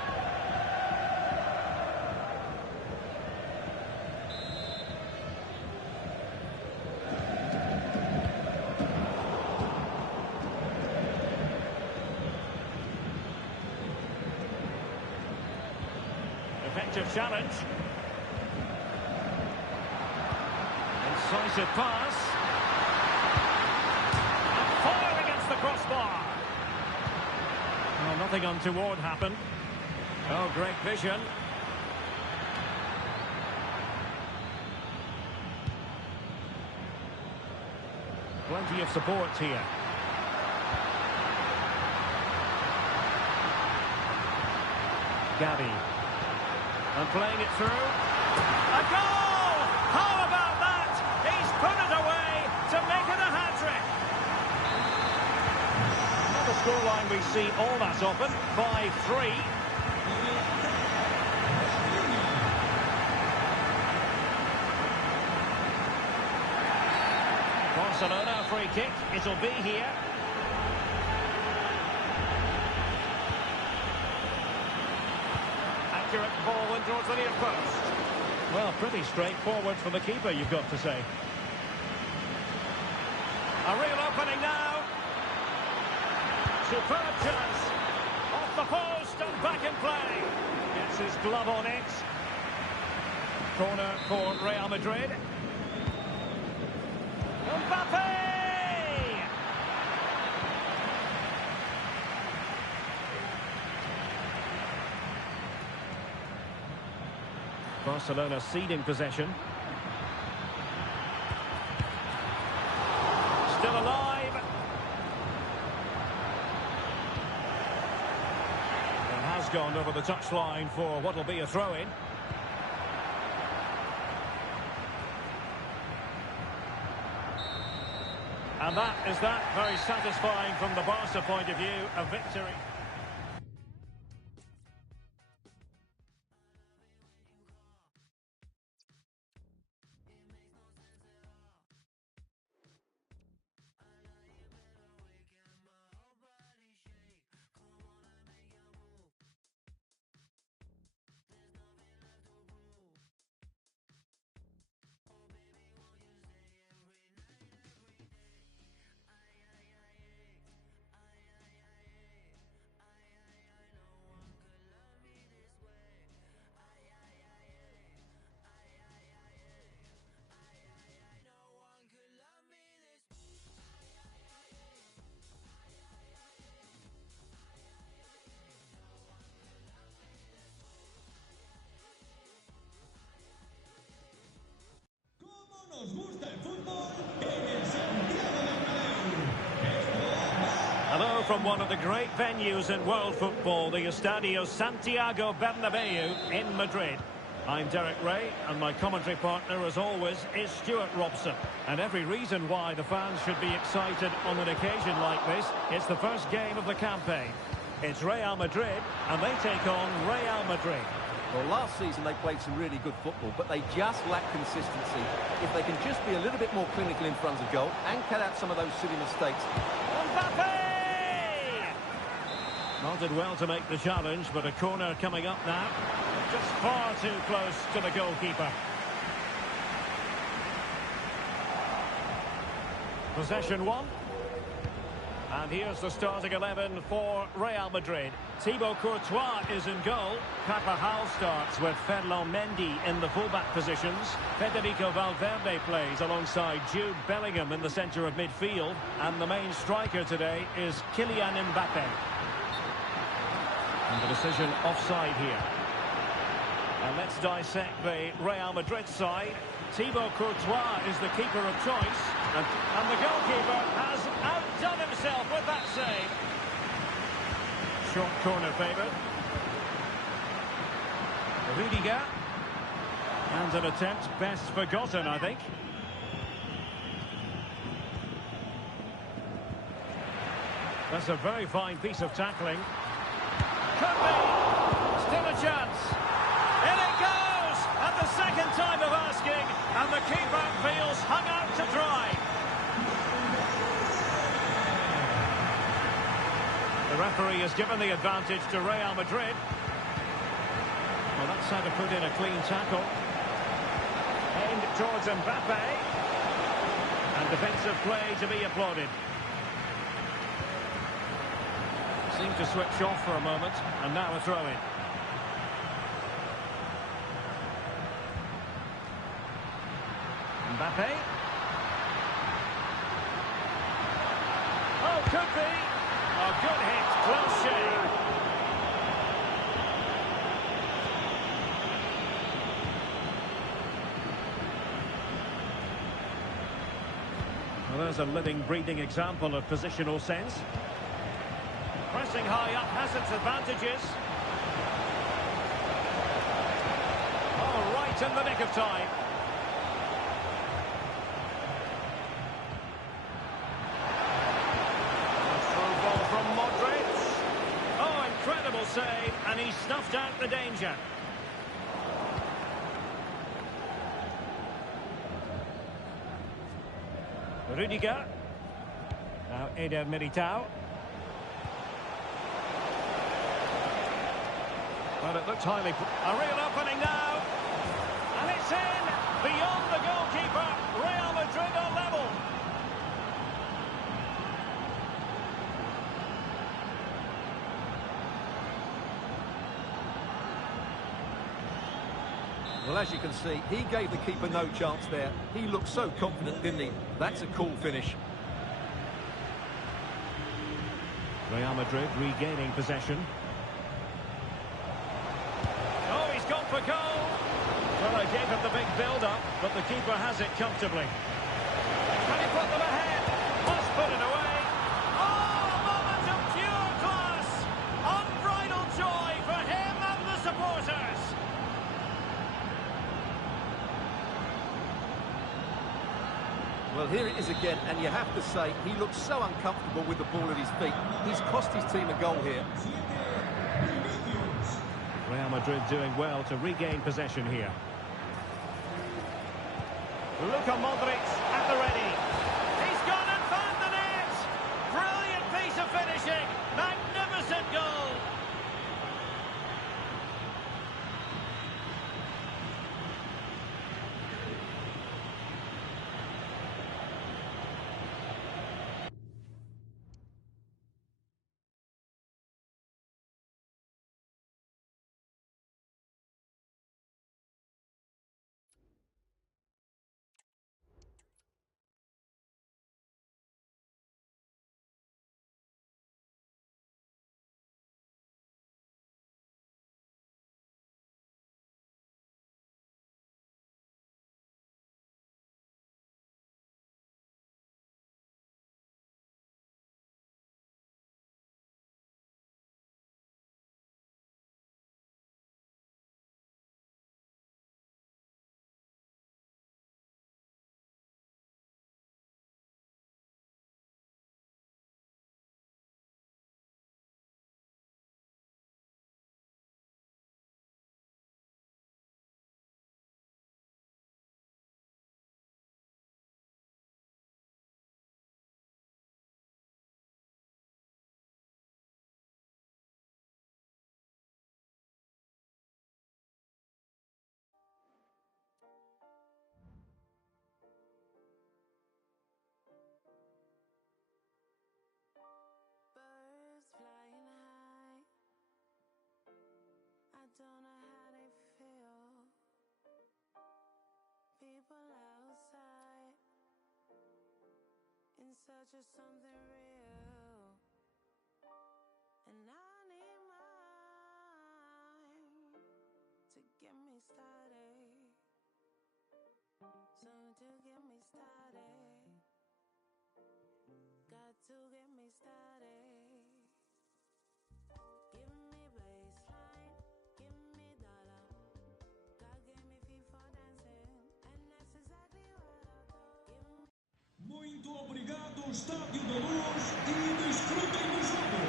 Effective challenge. Incisive pass. And foil against the crossbar. Well, nothing untoward happened. Oh, great vision. Plenty of support here. Gavi. And playing it through. A goal! How about that? He's put it away to make it a hat-trick. Not a scoreline we see all that often. 5-3. Barcelona free kick. It'll be here. Accurate ball in towards the near post. Well, pretty straightforward for the keeper, you've got to say. A real opening now. Superb chance. Off the post and back in play. Gets his glove on it. Corner for Real Madrid. Mbappe! Barcelona ceding possession. Still alive. And has gone over the touchline for what will be a throw-in. And that is that. Very satisfying from the Barca point of view. A victory. Nos gusta el fútbol en el Santiago Bernabéu. Hello from one of the great venues in world football, the Estadio Santiago Bernabéu in Madrid. I'm Derek Ray, and my commentary partner, as always, is Stuart Robson. And every reason why the fans should be excited on an occasion like this. It's the first game of the campaign. It's Real Madrid, and they take on Real Madrid. Well, last season they played some really good football, but they just lack consistency. If they can just be a little bit more clinical in front of goal and cut out some of those silly mistakes. Mbappe! Well, did well to make the challenge, but a corner coming up now. Just far too close to the goalkeeper. Possession one. And here's the starting 11 for Real Madrid. Thibaut Courtois is in goal. Carvajal starts with Ferland Mendy in the fullback positions. Federico Valverde plays alongside Jude Bellingham in the centre of midfield. And the main striker today is Kylian Mbappe. And the decision offside here. And let's dissect the Real Madrid side. Thibaut Courtois is the keeper of choice. And the goalkeeper has outdone himself with that save. Short corner favoured. Rudiger. And an attempt best forgotten, I think. That's a very fine piece of tackling. Could be. Still a chance. In it goes! And the second time of asking. And the keeper feels hung out to dry. The referee he has given the advantage to Real Madrid. Well, that's how to put in a clean tackle. Aimed towards Mbappe. And defensive play to be applauded. Seemed to switch off for a moment, and now a throw-in. Mbappe. Oh, could be. A good hit, close shave. Well, there's a living, breathing example of positional sense. Pressing high up has its advantages. Oh, right in the nick of time. Save, and he snuffed out the danger. Rudiger. Now Eder Militao. Well, it looks highly... A real opening now. And it's in! Beyond the goalkeeper. Real Madrid are level. Well, as you can see, he gave the keeper no chance there. He looked so confident, didn't he? That's a cool finish. Real Madrid regaining possession. Oh, he's gone for goal. Well, they gave him the big build-up, but the keeper has it comfortably. Can he put them ahead? Must put it away. Oh, a moment of pure class. Unbridled joy for him and the supporters. Well, here it is again, and you have to say, he looks so uncomfortable with the ball at his feet. He's cost his team a goal here. Real Madrid doing well to regain possession here. Luka Modric at the ready. He's gone and found the net! Brilliant piece of finishing! Magnificent goal! Don't know how they feel. People outside in search of something real, and I need mine to get me started. Something to get me started. Got to get me started. Give me baseline. Give me dollar. God gave me feet for dancing, and that's exactly what I thought. Give me... Muito obrigado, Estádio da Luz, e desfrutem do jogo.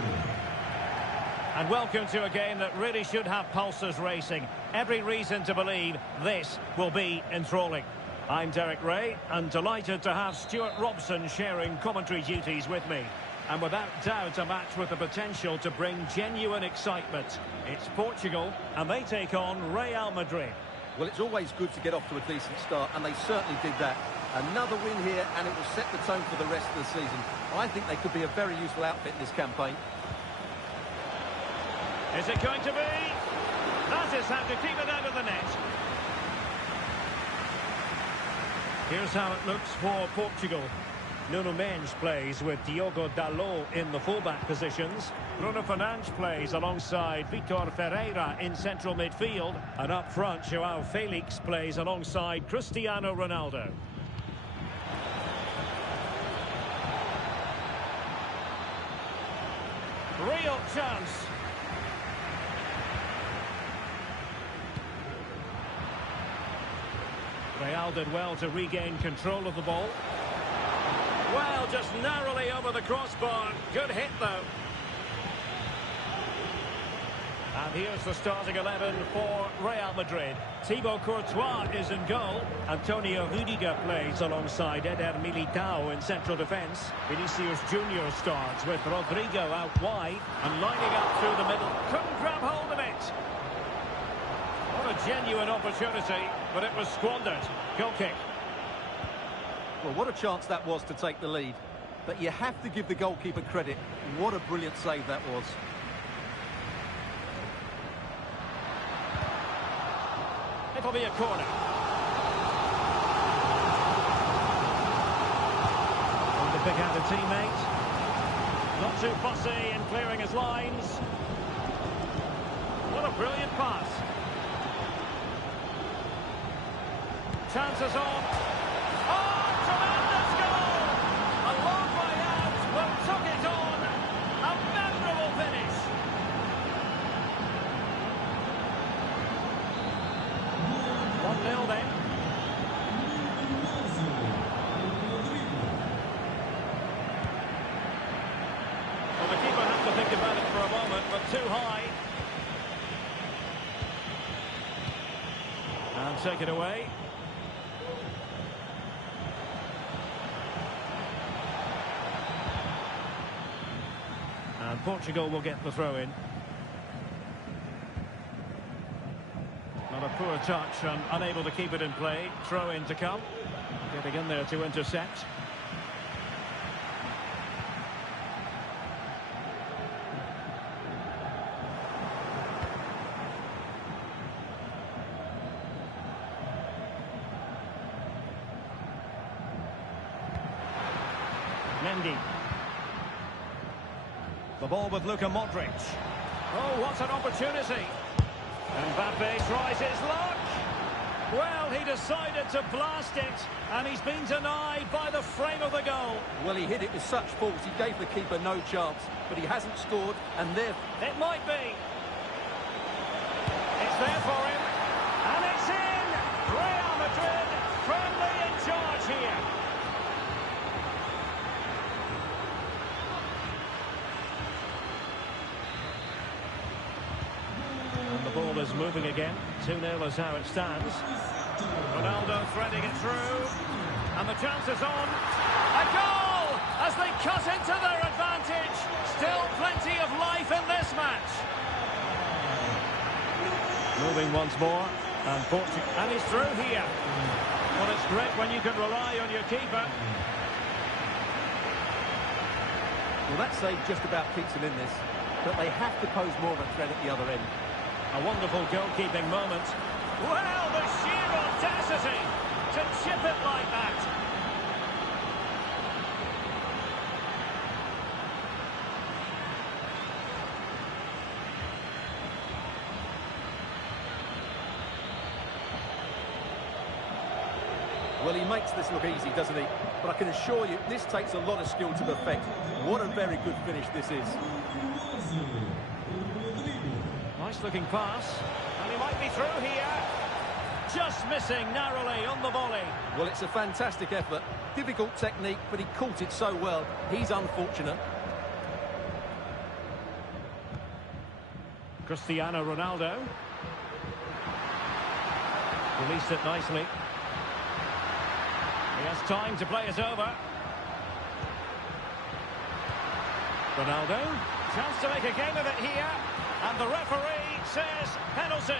And welcome to a game that really should have pulses racing. Every reason to believe this will be enthralling. I'm Derek Ray, and delighted to have Stuart Robson sharing commentary duties with me. And without doubt, a match with the potential to bring genuine excitement. It's Portugal, and they take on Real Madrid. Well, it's always good to get off to a decent start, and they certainly did that. Another win here, and it will set the tone for the rest of the season. I think they could be a very useful outfit in this campaign. Is it going to be? That is how to keep it out of the net. Here's how it looks for Portugal. Nuno Mendes plays with Diogo Dalot in the fullback positions. Bruno Fernandes plays alongside Vitor Ferreira in central midfield. And up front, João Felix plays alongside Cristiano Ronaldo. Real chance. Real did well to regain control of the ball. Well, just narrowly over the crossbar. Good hit, though. And here's the starting 11 for Real Madrid. Thibaut Courtois is in goal. Antonio Rudiger plays alongside Eder Militao in central defence. Vinicius Junior starts with Rodrigo out wide and lining up through the middle. Couldn't grab hold of it. What a genuine opportunity, but it was squandered. Goal kick. Well, what a chance that was to take the lead. But you have to give the goalkeeper credit. What a brilliant save that was. It'll be a corner. And the big-handed teammate. Not too fussy in clearing his lines. What a brilliant pass. Chances on. Oh, tremendous goal! A long way out, but took it on. A memorable finish. One 0 then. Well, the keeper had to think about it for a moment, but too high. And take it away. And Portugal will get the throw-in. Not a poor touch and unable to keep it in play. Throw-in to come. Getting in there to intercept. Mendy. The ball with Luka Modric. Oh, what an opportunity. Mbappe tries his luck. Well, he decided to blast it, and he's been denied by the frame of the goal. Well, he hit it with such force, he gave the keeper no chance, but he hasn't scored, and there... It might be. It's there for him, and it's in! Real Madrid firmly in charge here. And the ball is moving again. 2-0 is how it stands. Ronaldo threading it through. And the chance is on. A goal! As they cut into their advantage. Still plenty of life in this match. Moving once more. And he's through here. Well, it's great when you can rely on your keeper. Well, that save just about keeps him in this, but they have to pose more of a threat at the other end. A wonderful goalkeeping moment. Well, the sheer audacity to chip it like that. Well, he makes this look easy, doesn't he? But I can assure you, this takes a lot of skill to perfect. What a very good finish this is. Nice looking pass. And he might be through here. Just missing narrowly on the volley. Well, it's a fantastic effort. Difficult technique, but he caught it so well. He's unfortunate. Cristiano Ronaldo. Released it nicely. He has time to play it over. Ronaldo, chance to make a game of it here, and the referee says penalty.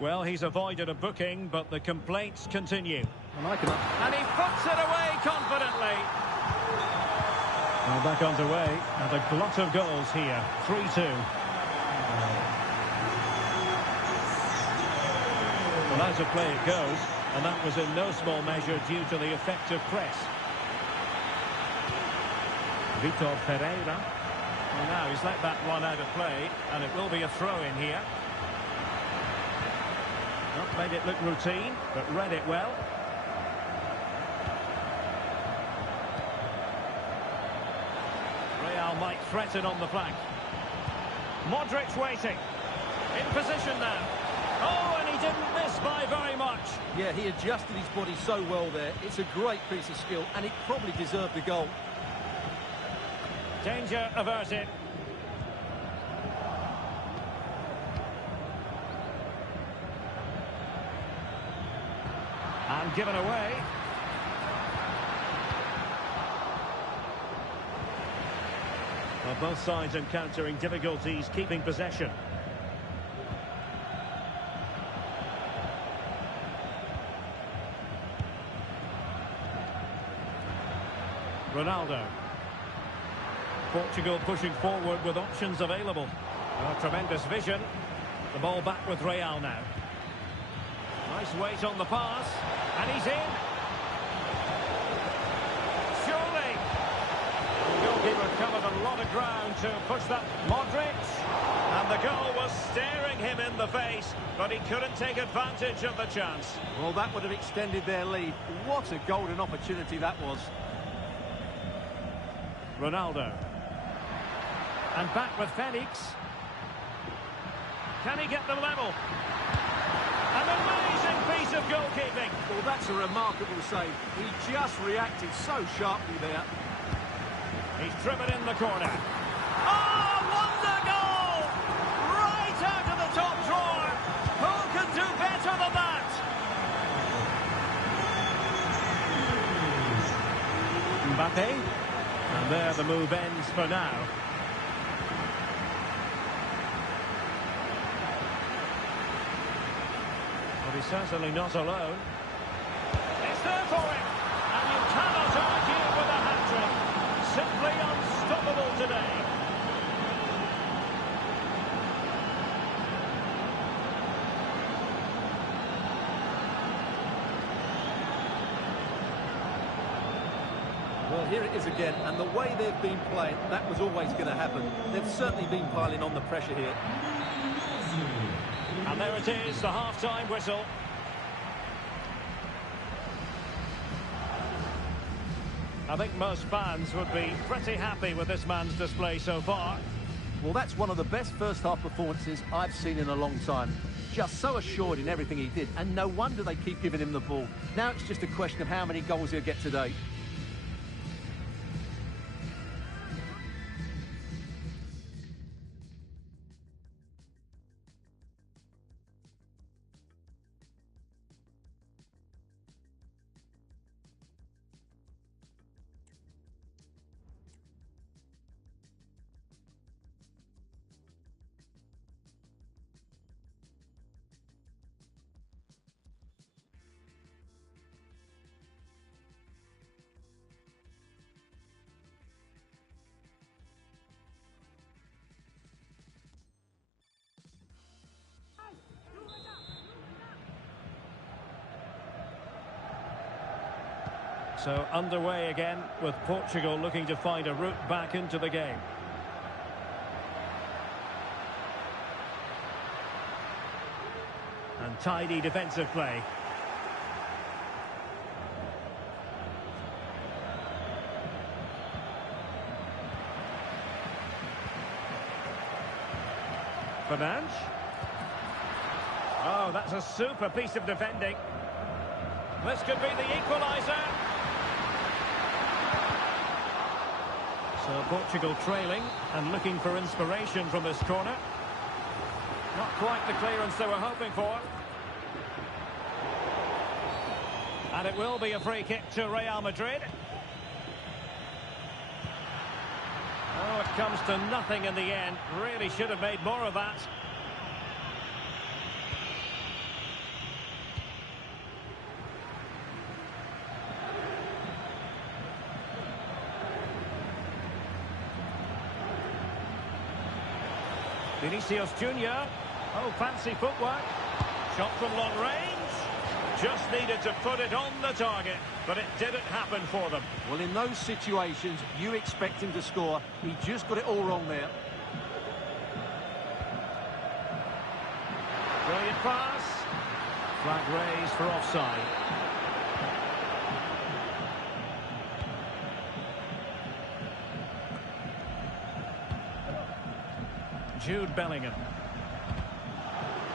Well, he's avoided a booking, but the complaints continue. And he puts it away confidently. Well, back underway, and a glut of goals here, 3-2. Well, out of play it goes, and that was in no small measure due to the effective press. Vitor Pereira. Well, now he's let that run out of play, and it will be a throw-in here. Not made it look routine, but read it well. Real might threaten on the flank. Modric waiting. In position now. Oh, and he didn't miss by very much. Yeah, he adjusted his body so well there. It's a great piece of skill, and it probably deserved the goal. Danger averted. And given away. Well, both sides encountering difficulties keeping possession. Ronaldo. Portugal pushing forward with options available. Oh, tremendous vision. The ball back with Real now. Nice weight on the pass. And he's in. Surely. The goalkeeper covered a lot of ground to push that. Modric. And the goal was staring him in the face, but he couldn't take advantage of the chance. Well, that would have extended their lead. What a golden opportunity that was. Ronaldo. And back with Felix. Can he get them level? An amazing piece of goalkeeping. Well, that's a remarkable save. He just reacted so sharply there. He's driven in the corner. Oh, wonder goal! Right out of the top drawer. Who can do better than that? Mbappe. And there the move ends for now. But he's certainly not alone. It's there for him. And you cannot argue with a hat-trick. Simply unstoppable today. Well, here it is again, and the way they've been playing, that was always going to happen. They've certainly been piling on the pressure here. And there it is, the half-time whistle. I think most fans would be pretty happy with this man's display so far. Well, that's one of the best first-half performances I've seen in a long time. Just so assured in everything he did, and no wonder they keep giving him the ball. Now it's just a question of how many goals he'll get today. So underway again with Portugal looking to find a route back into the game. And tidy defensive play. Fernandes. Oh, that's a super piece of defending. This could be the equaliser. So Portugal trailing and looking for inspiration from this corner. Not quite the clearance they were hoping for. And it will be a free kick to Real Madrid. Oh, it comes to nothing in the end. Really should have made more of that. Vinicius Junior. Oh, fancy footwork. Shot from long range. Just needed to put it on the target, but it didn't happen for them. Well, in those situations, you expect him to score. He just got it all wrong there. Brilliant pass. Flag raised for offside. Jude Bellingham.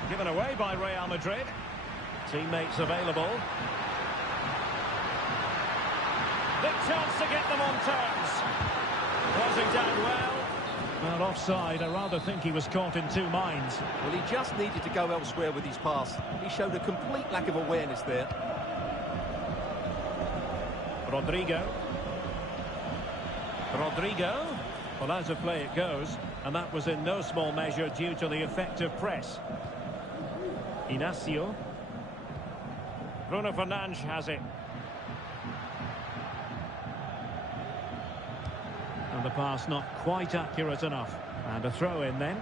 Given away by Real Madrid. Teammates available. Big chance to get them on terms. Crossing down well. Well, offside. I rather think he was caught in two minds. Well, he just needed to go elsewhere with his pass. He showed a complete lack of awareness there. Rodrigo. Well, out of play it goes. And that was in no small measure due to the effective press. Inacio. Bruno Fernandes has it. And the pass not quite accurate enough. And a throw in then.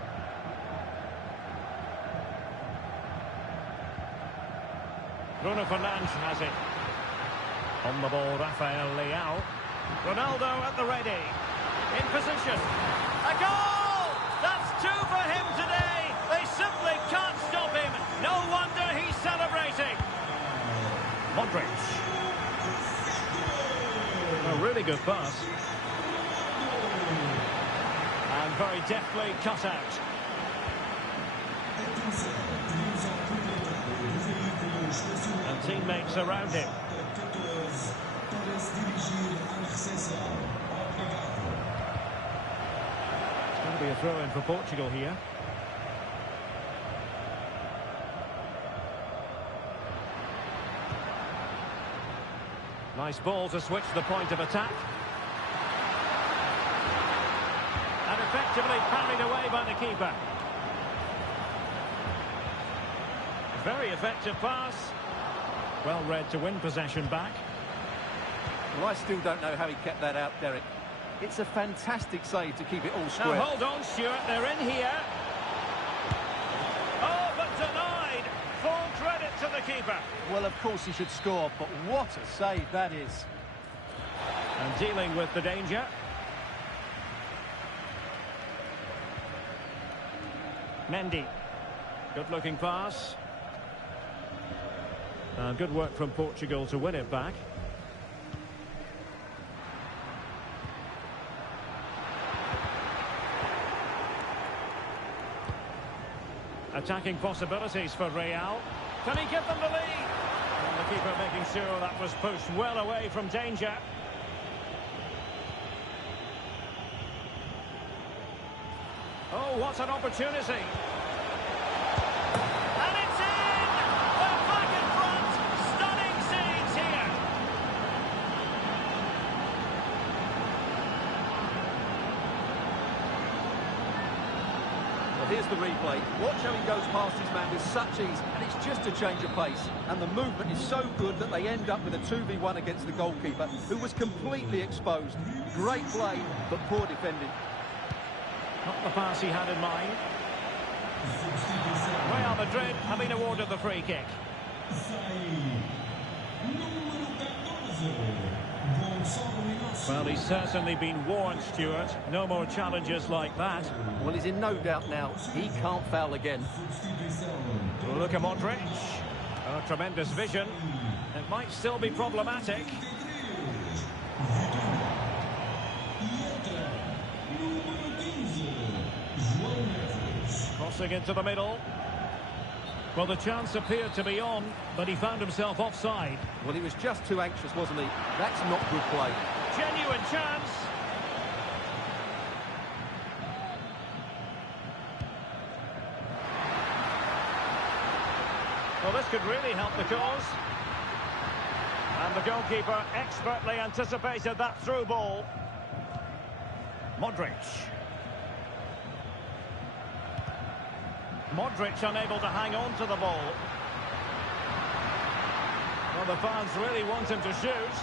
Bruno Fernandes has it. On the ball, Rafael Leao. Ronaldo at the ready. In position. A goal! That's two for him today. They simply can't stop him. No wonder he's celebrating. Modric. A really good pass. And very deftly cut out. And teammates around him. It's going to be a throw-in for Portugal here. Nice ball to switch the point of attack. And effectively parried away by the keeper. Very effective pass. Well read to win possession back. Well, I still don't know how he kept that out, Derek. It's a fantastic save to keep it all square. Now hold on, Stuart. They're in here. Oh, but denied. Full credit to the keeper. Well, of course he should score, but what a save that is. And dealing with the danger. Mendy. Good-looking pass. Good work from Portugal to win it back. Attacking possibilities for Real. Can he give them the lead? And the keeper making sure that was pushed well away from danger. Oh, what an opportunity. And it's in! They're back in front. Stunning scenes here. Well, here's the replay. Watch how he goes past his man with such ease, and it's just a change of pace. And the movement is so good that they end up with a 2v1 against the goalkeeper, who was completely exposed. Great play, but poor defending. Not the pass he had in mind. Real Madrid have been awarded the free kick. Well, he's certainly been warned, Stuart. No more challenges like that. Well, he's in no doubt now. He can't foul again. Look at Modric. Oh, tremendous vision. It might still be problematic. Crossing into the middle. Well, the chance appeared to be on, but he found himself offside. Well, he was just too anxious, wasn't he? That's not good play. Genuine chance. Well, this could really help the cause. And the goalkeeper expertly anticipated that through ball. Modric. Modric unable to hang on to the ball. Well, the fans really want him to shoot.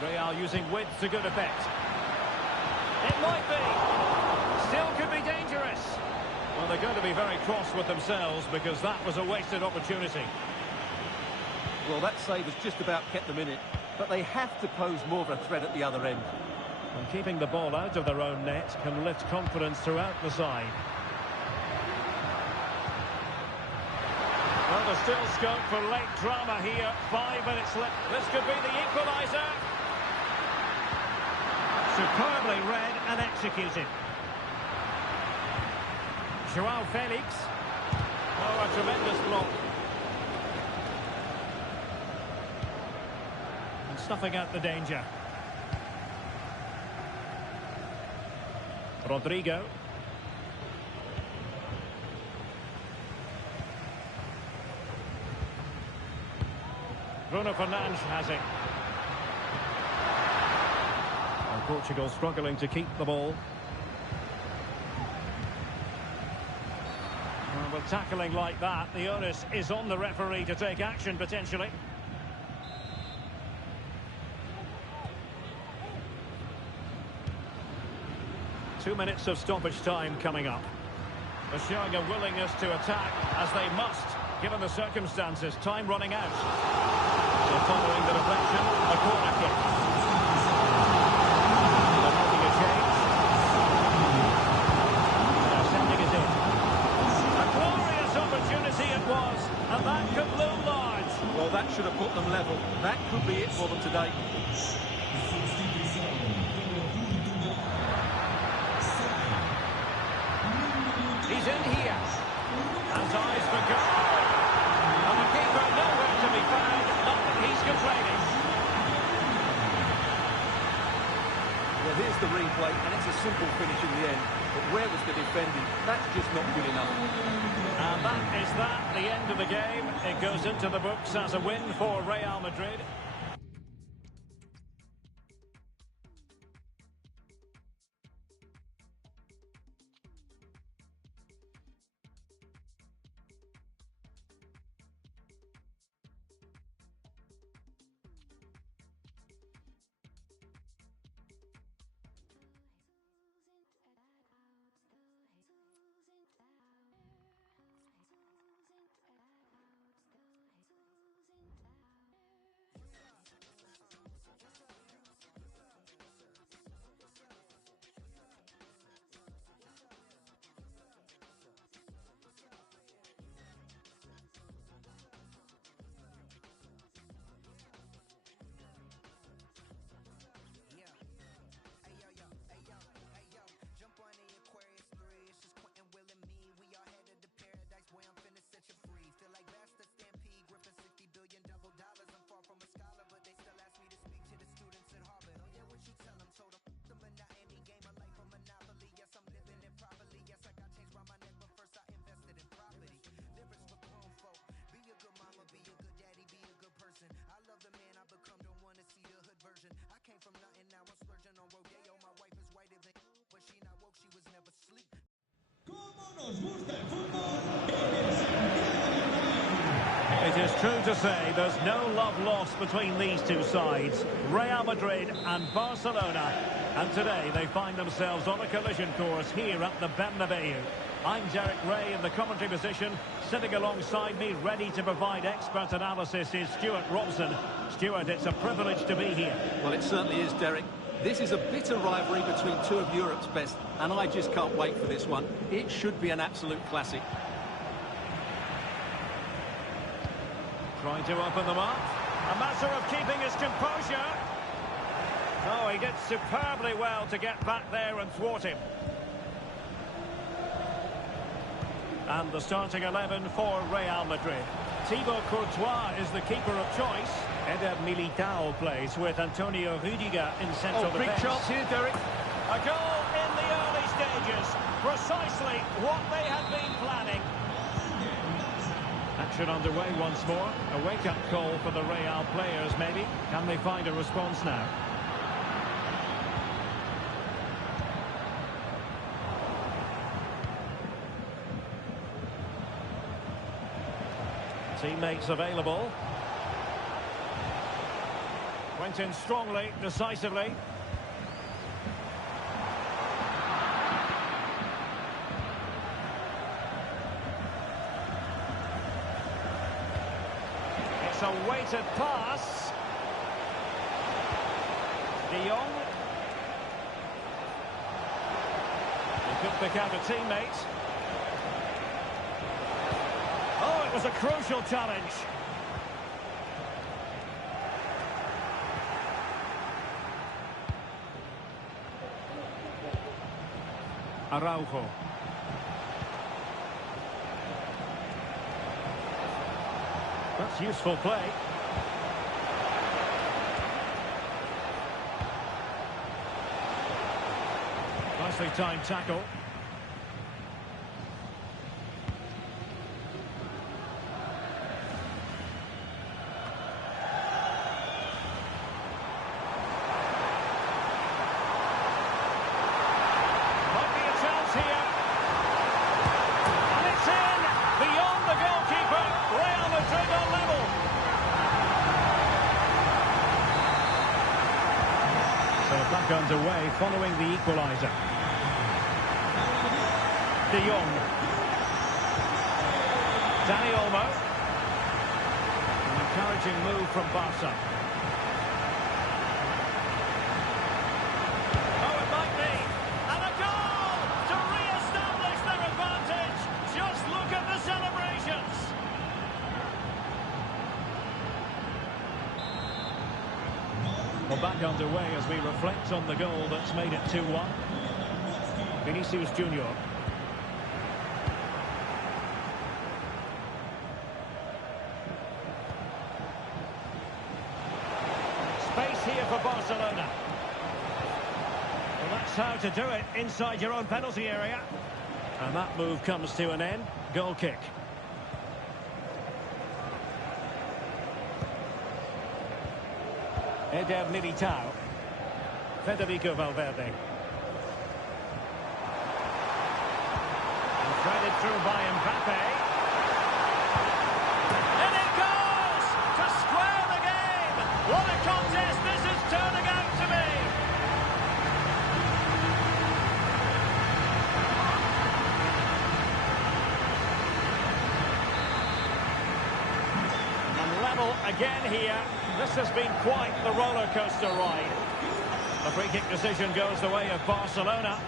Real using width to good effect. It might be. Still could be dangerous. Well, they're going to be very cross with themselves because that was a wasted opportunity. Well, that save has just about kept them in it, but they have to pose more of a threat at the other end. And keeping the ball out of their own net can lift confidence throughout the side. Well, there's still scope for late drama here. 5 minutes left. This could be the equaliser. Superbly read and executed. Joao Felix. Oh, a tremendous block. And snuffing out the danger. Rodrigo. Bruno Fernandes has it. And Portugal struggling to keep the ball. Well, with tackling like that, the onus is on the referee to take action potentially. Two minutes of stoppage time coming up. They're showing a willingness to attack, as they must, given the circumstances. Time running out. So following the deflection, a corner kick. They're making a change. They're sending it in. A glorious opportunity it was, and that could loom large. Well, that should have put them level. That could be it for them today. He's in here. Has eyes for goal. And the keeper nowhere to be found. Not that he's complaining. Well, here's the replay, and it's a simple finish in the end. But where was the defending? That's just not good enough. And that is that, the end of the game. It goes into the books as a win for Real Madrid. Nos gusta el fútbol en el Santiago. It is true to say there's no love lost between these two sides, Real Madrid and Barcelona. And today they find themselves on a collision course here at the Bernabeu. I'm Derek Ray in the commentary position. Sitting alongside me, ready to provide expert analysis, is Stuart Robson. Stuart, it's a privilege to be here. Well, it certainly is, Derek. This is a bitter rivalry between two of Europe's best, and I just can't wait for this one. It should be an absolute classic. Trying to open them up. A matter of keeping his composure. Oh, he did superbly well to get back there and thwart him. And the starting 11 for Real Madrid. Thibaut Courtois is the keeper of choice. Eder Militao plays with Antonio Rüdiger in central defence. Big chance here, Derek. A goal in the early stages. Precisely what they had been planning. And action underway once more. A wake-up call for the Real players, maybe. Can they find a response now? Teammates available. Went in strongly, decisively. It's a weighted pass. De Jong. He could pick out a teammate. Oh, it was a crucial challenge. Araujo. That's useful play. Nicely timed tackle. Back underway following the equaliser. De Jong. Dani Olmo. An encouraging move from Barca. Oh, it might be. And a goal to re-establish their advantage. Just look at the celebrations. Well, back underway as we reflect on the goal that's made it 2-1. Vinicius Junior. Space here for Barcelona. Well, that's how to do it inside your own penalty area. And that move comes to an end. Goal kick. Eder Militao. Federico Valverde. And threaded through by Mbappe. And it goes to square the game. What a contest this is turning out to be. And level again here. This has been quite the roller coaster ride. The free kick decision goes the way of Barcelona.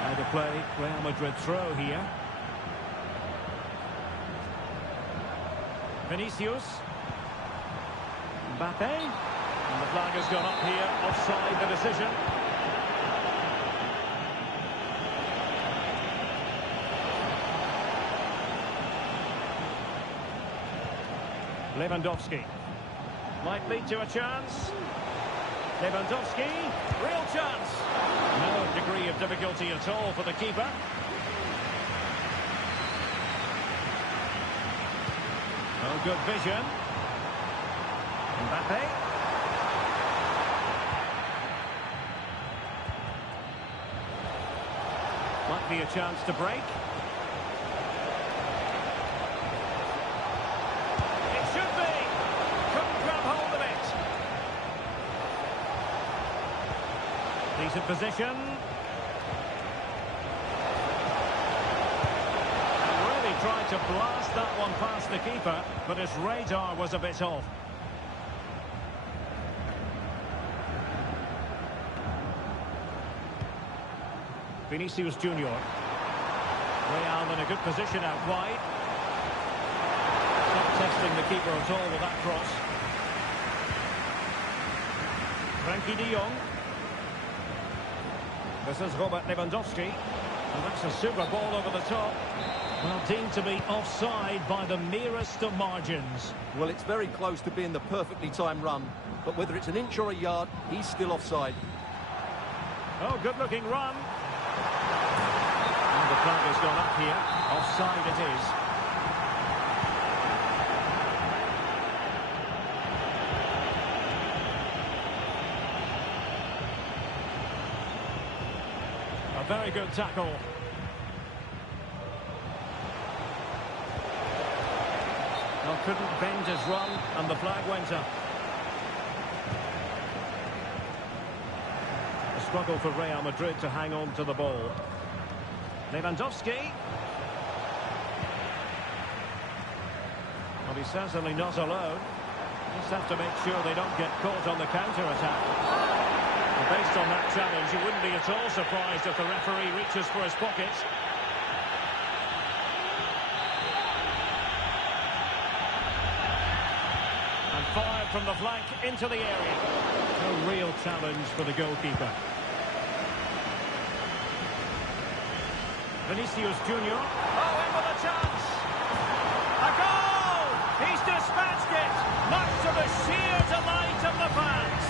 Now to play Real Madrid throw here. Vinicius. Mbappe. And the flag has gone up here. Offside the decision. Lewandowski. Might lead to a chance. Lewandowski. Real chance. No degree of difficulty at all for the keeper. Oh, good vision. Mbappe. Might be a chance to break. Decent position. And really tried to blast that one past the keeper, but his radar was a bit off. Vinicius Junior. Real in a good position out wide. Not testing the keeper at all with that cross. Frankie de Jong. This is Robert Lewandowski. And that's a super ball over the top. Well, deemed to be offside by the merest of margins. Well, it's very close to being the perfectly timed run. But whether it's an inch or a yard, he's still offside. Oh, good-looking run. flag has gone up here. Offside it is. A very good tackle. Well, couldn't bend his run, and the flag went up. A struggle for Real Madrid to hang on to the ball. Lewandowski. Well, he's certainly not alone. Just have to make sure they don't get caught on the counter-attack. Well, based on that challenge, you wouldn't be at all surprised if the referee reaches for his pocket. And fired from the flank into the area. No real challenge for the goalkeeper. Vinicius Junior. Oh, in with a chance. A goal! He's dispatched it, much to the sheer delight of the fans.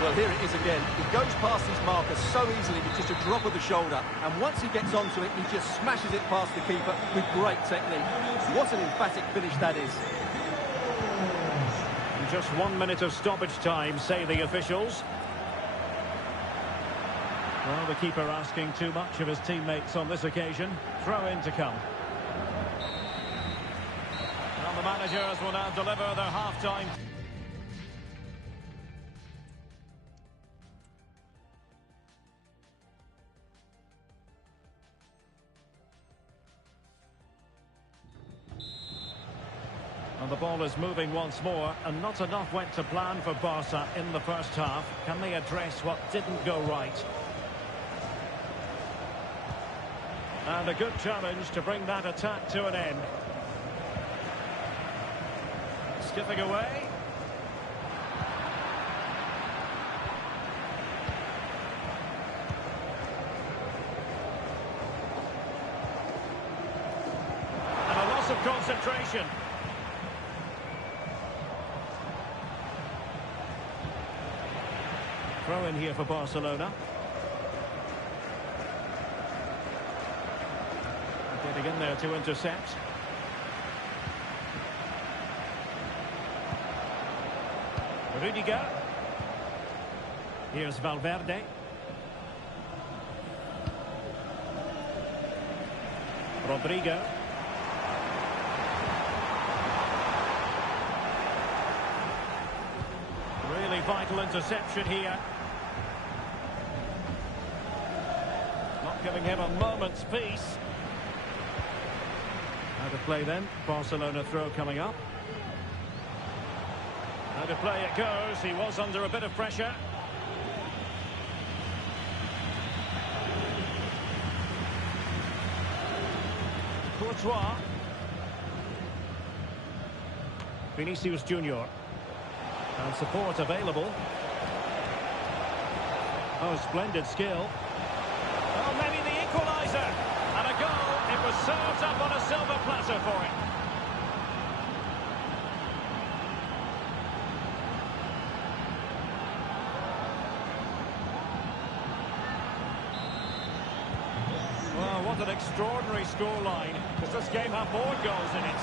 Well, here it is again. He goes past his marker so easily with just a drop of the shoulder. And once he gets onto it, he just smashes it past the keeper with great technique. What an emphatic finish that is. And just 1 minute of stoppage time, say the officials. Well, the keeper asking too much of his teammates on this occasion. Throw in to come. Well, the managers will now deliver their half-time. And the ball is moving once more, and not enough went to plan for Barca in the first half. Can they address what didn't go right? And a good challenge to bring that attack to an end. Skipping away. And a loss of concentration. Throw in here for Barcelona. Getting in there to intercept. Rudiger. Here's Valverde. Rodrigo. Really vital interception here. Not giving him a moment's peace. How to play then. Barcelona throw coming up. How to play it goes. He was under a bit of pressure. Courtois. Vinicius Junior. And support available. Oh, splendid skill. Oh, maybe the equaliser. And a goal. It was served up on a silver platter for him. Well, what an extraordinary scoreline. Does this game have more goals in it?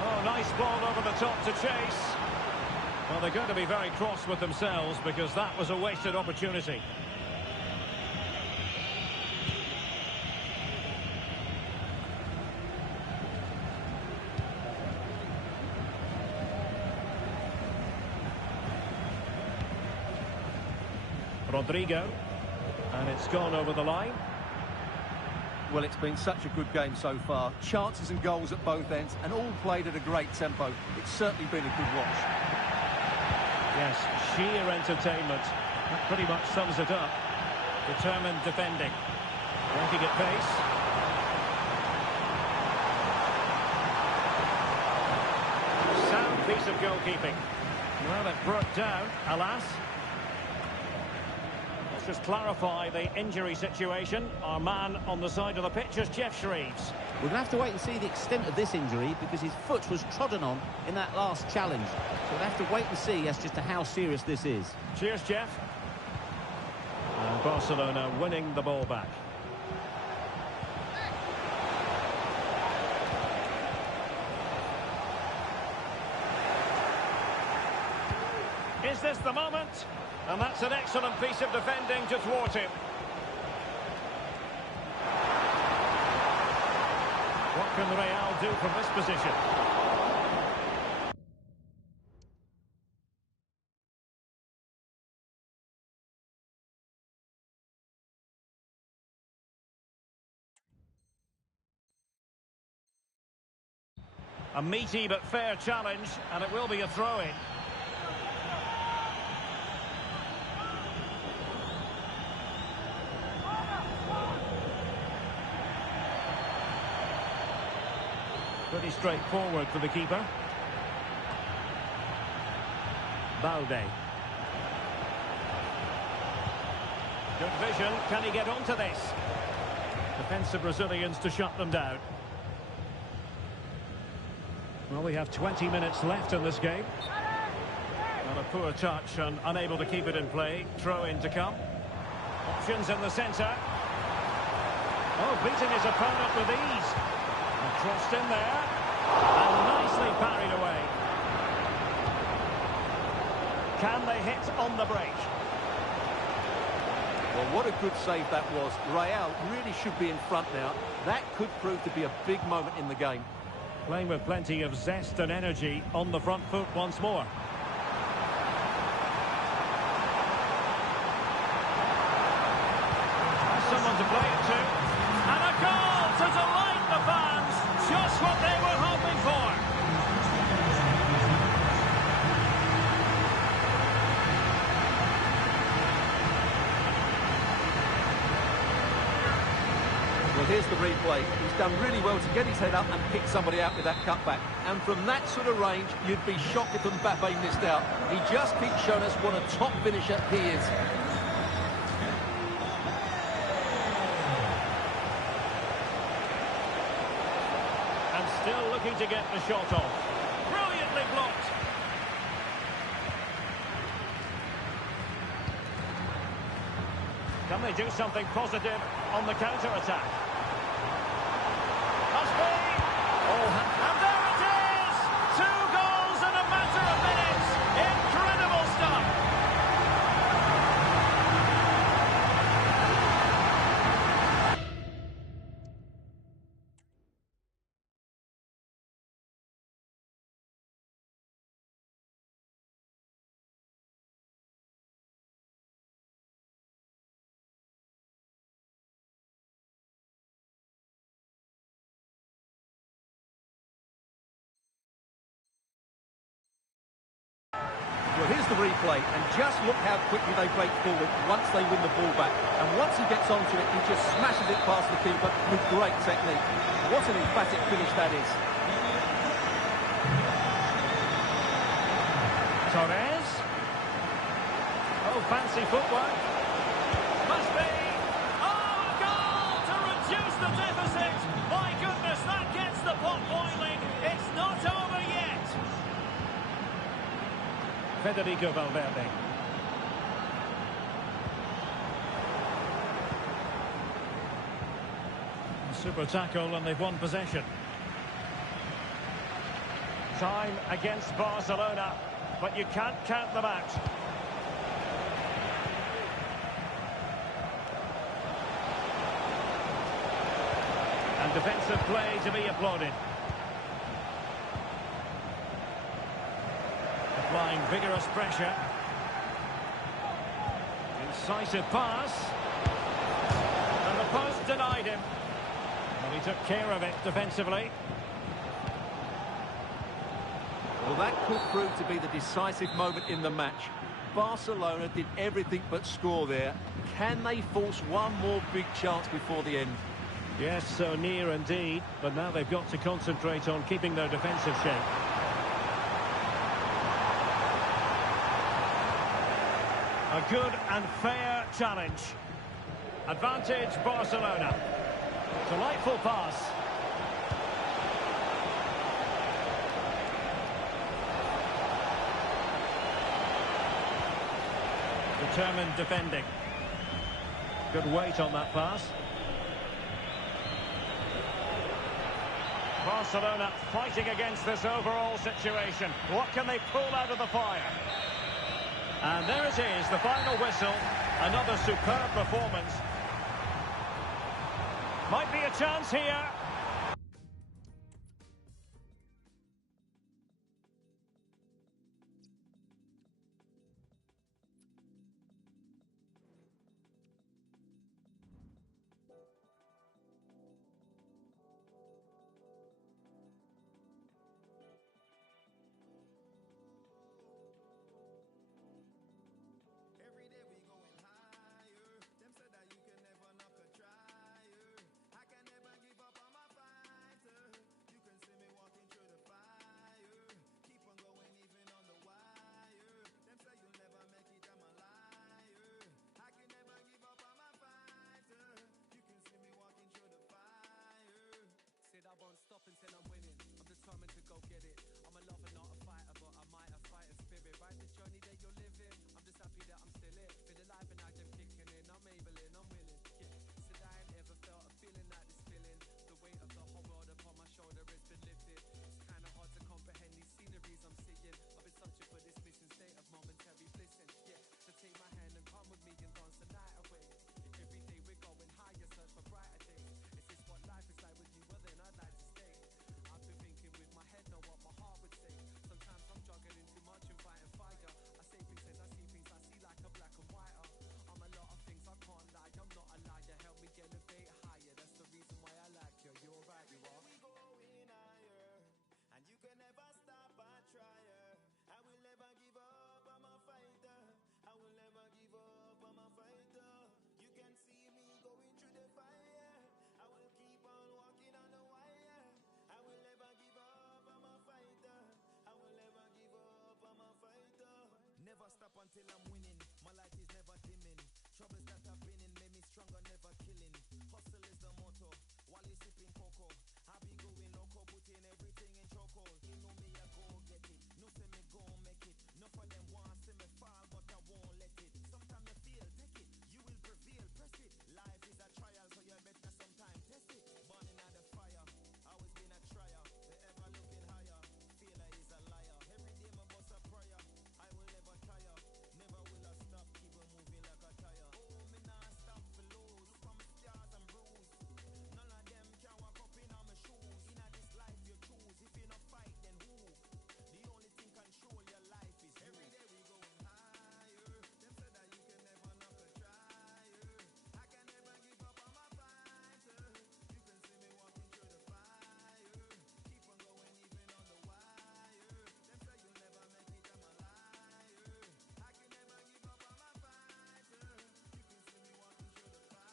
Oh, nice ball over the top to chase. Well, they're going to be very cross with themselves because that was a wasted opportunity. Rodrigo, and it's gone over the line. Well, it's been such a good game so far. Chances and goals at both ends, and all played at a great tempo. It's certainly been a good watch. Yes, sheer entertainment. That pretty much sums it up. Determined defending. Working at pace. Sound piece of goalkeeping. Well, it broke down, alas. just clarify the injury situation. Our man on the side of the pitch is Jeff Shreves. We're going to have to wait and see the extent of this injury because his foot was trodden on in that last challenge. So we'll have to wait and see as just to how serious this is. Cheers, Jeff. And Barcelona winning the ball back. Is this the moment? And that's an excellent piece of defending to thwart him. What can Real do from this position? A meaty but fair challenge, and it will be a throw-in. Pretty straightforward for the keeper. Balde. Good vision. Can he get onto this? Defensive Brazilians to shut them down. Well, we have 20 minutes left in this game. And a poor touch and unable to keep it in play. Throw in to come. Options in the centre. Oh, beating his opponent with ease. And crossed in there. And nicely parried away. Can they hit on the break? Well, what a good save that was. Real really should be in front now. That could prove to be a big moment in the game. Playing with plenty of zest and energy on the front foot once more. Someone to play it to. And a goal to delight the fans. Just what they were hoping for. Well, here's the replay. He's done really well to get his head up and pick somebody out with that cutback. And from that sort of range, you'd be shocked if Mbappe missed out. He just keeps showing us what a top finisher he is. And still looking to get the shot off. Brilliantly blocked. Can they do something positive on the counter-attack? Must be. Oh, and there it is! 2 goals in a matter of minutes. Incredible stuff. Well, here's the replay, and just look how quickly they break forward once they win the ball back. And once he gets onto it, he just smashes it past the keeper with great technique. What an emphatic finish that is. Torres. Oh, fancy footwork. Must be. Oh, a goal to reduce the deficit. My goodness, that gets the pot boiling. It's not over yet. Federico Valverde. Super tackle and they've won possession. Time against Barcelona, but you can't count them out. And defensive play to be applauded. Applying vigorous pressure. Incisive pass. And the post denied him. And he took care of it defensively. Well, that could prove to be the decisive moment in the match. Barcelona did everything but score there. Can they force one more big chance before the end? Yes, so near indeed. But now they've got to concentrate on keeping their defensive shape. A good and fair challenge. Advantage Barcelona. Delightful pass. Determined defending. Good weight on that pass. Barcelona fighting against this overall situation. What can they pull out of the fire? And there it is, the final whistle. Another superb performance. Might be a chance here. Every day we going higher. Them said that you can never knock a trier. I can never give up on my fighter. You can see me walking through the fire. Keep on going even on the wire. Them say you'll never make it, I'm a liar. I can never give up on my fighter. You can see me walking through the fire. Said I won't stop until I'm winning. I'm determined to go get it. I'm a lover, not a fighter, but I might have fighter spirit. Right, the journey that you're living. I'm just happy that I'm still here. Feel alive and I am kicking in. I'm able in, I'm willing. Yeah, said I ain't ever felt a feeling like this feeling. The weight of the whole world upon my shoulder has been lifted. It's kind of hard to comprehend these sceneries I'm seeing. I've been searching for this missing state of momentary blissing. Yeah, so take my hand and come with me and dance the night away. Every day we're going higher, search for brighter days. Is this what life is like with you? Well then I'd like to stay. I've been thinking with my head, know what my heart would say. Sometimes I'm juggling too much and fighting fire. I say things as I see things, I see like a black and white. I'm a lot of things, I can't lie, I'm not a liar. Help me elevate higher, that's the reason why I like you. You're right, you are. We going higher, and you can never stop a trier. I will never give up, I'm a fighter. I will never give up, I'm a fighter. You can see me going through the fire. I will keep on walking on the wire. I will never give up, I'm a fighter. I will never give up, I'm a fighter. Never stop until I'm winning. My light is never dimming. Troubles that I've been in made me stronger, never killing. Hustle is the motto. While you sipping cocoa, I be going loco, putting everything in choco. You know me, I go get it. No say me go make it. No for them want see me fall, but I won't let it. Sometimes you feel, take it. You will prevail, press it. Life is a trial, so you better sometimes test it. Burning out the fire, always been a trier. The ever looking higher, failure is a liar. Every day my boss a prayer. I will never tire, never will I stop. Keep on moving like a tire. Oh, me nah stop for lose. Look on my scars and bruise. None of them can walk up in on my shoes. In this life you choose. If you not fight, then who? The only thing control your life is you. Every day we going higher. Them said that you can never knock a trier. I can never give up on my fighter. You can see me walking through the fire. Keep on going even on the wire. Them say you'll never make it, I'm a liar. I can never give up on my fighter. You can see me walking through the fire.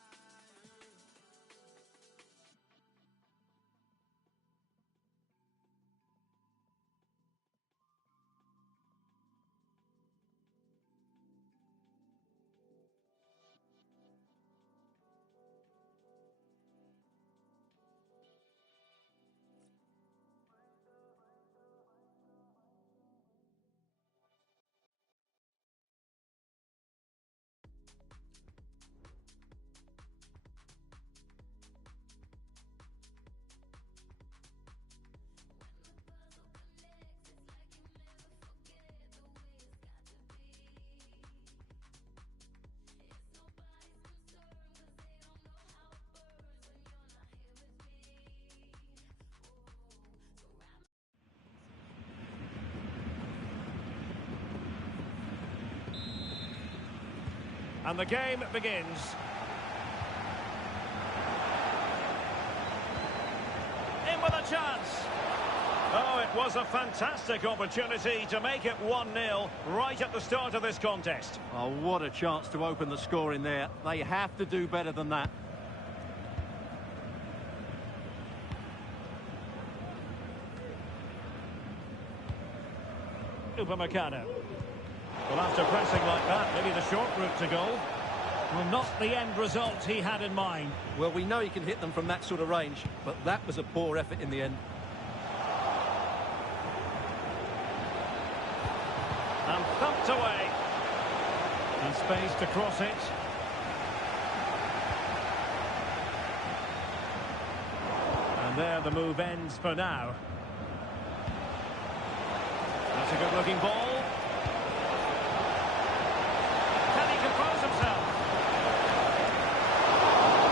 And the game begins. In with a chance. Oh, it was a fantastic opportunity to make it 1-0 right at the start of this contest. Oh, what a chance to open the score in there. They have to do better than that. Upamecano. Well, after pressing like that, maybe the short route to goal. Well, not the end result he had in mind. Well, we know he can hit them from that sort of range, but that was a poor effort in the end. And thumped away. And space to cross it. And there the move ends for now. That's a good-looking ball. Can he compose himself?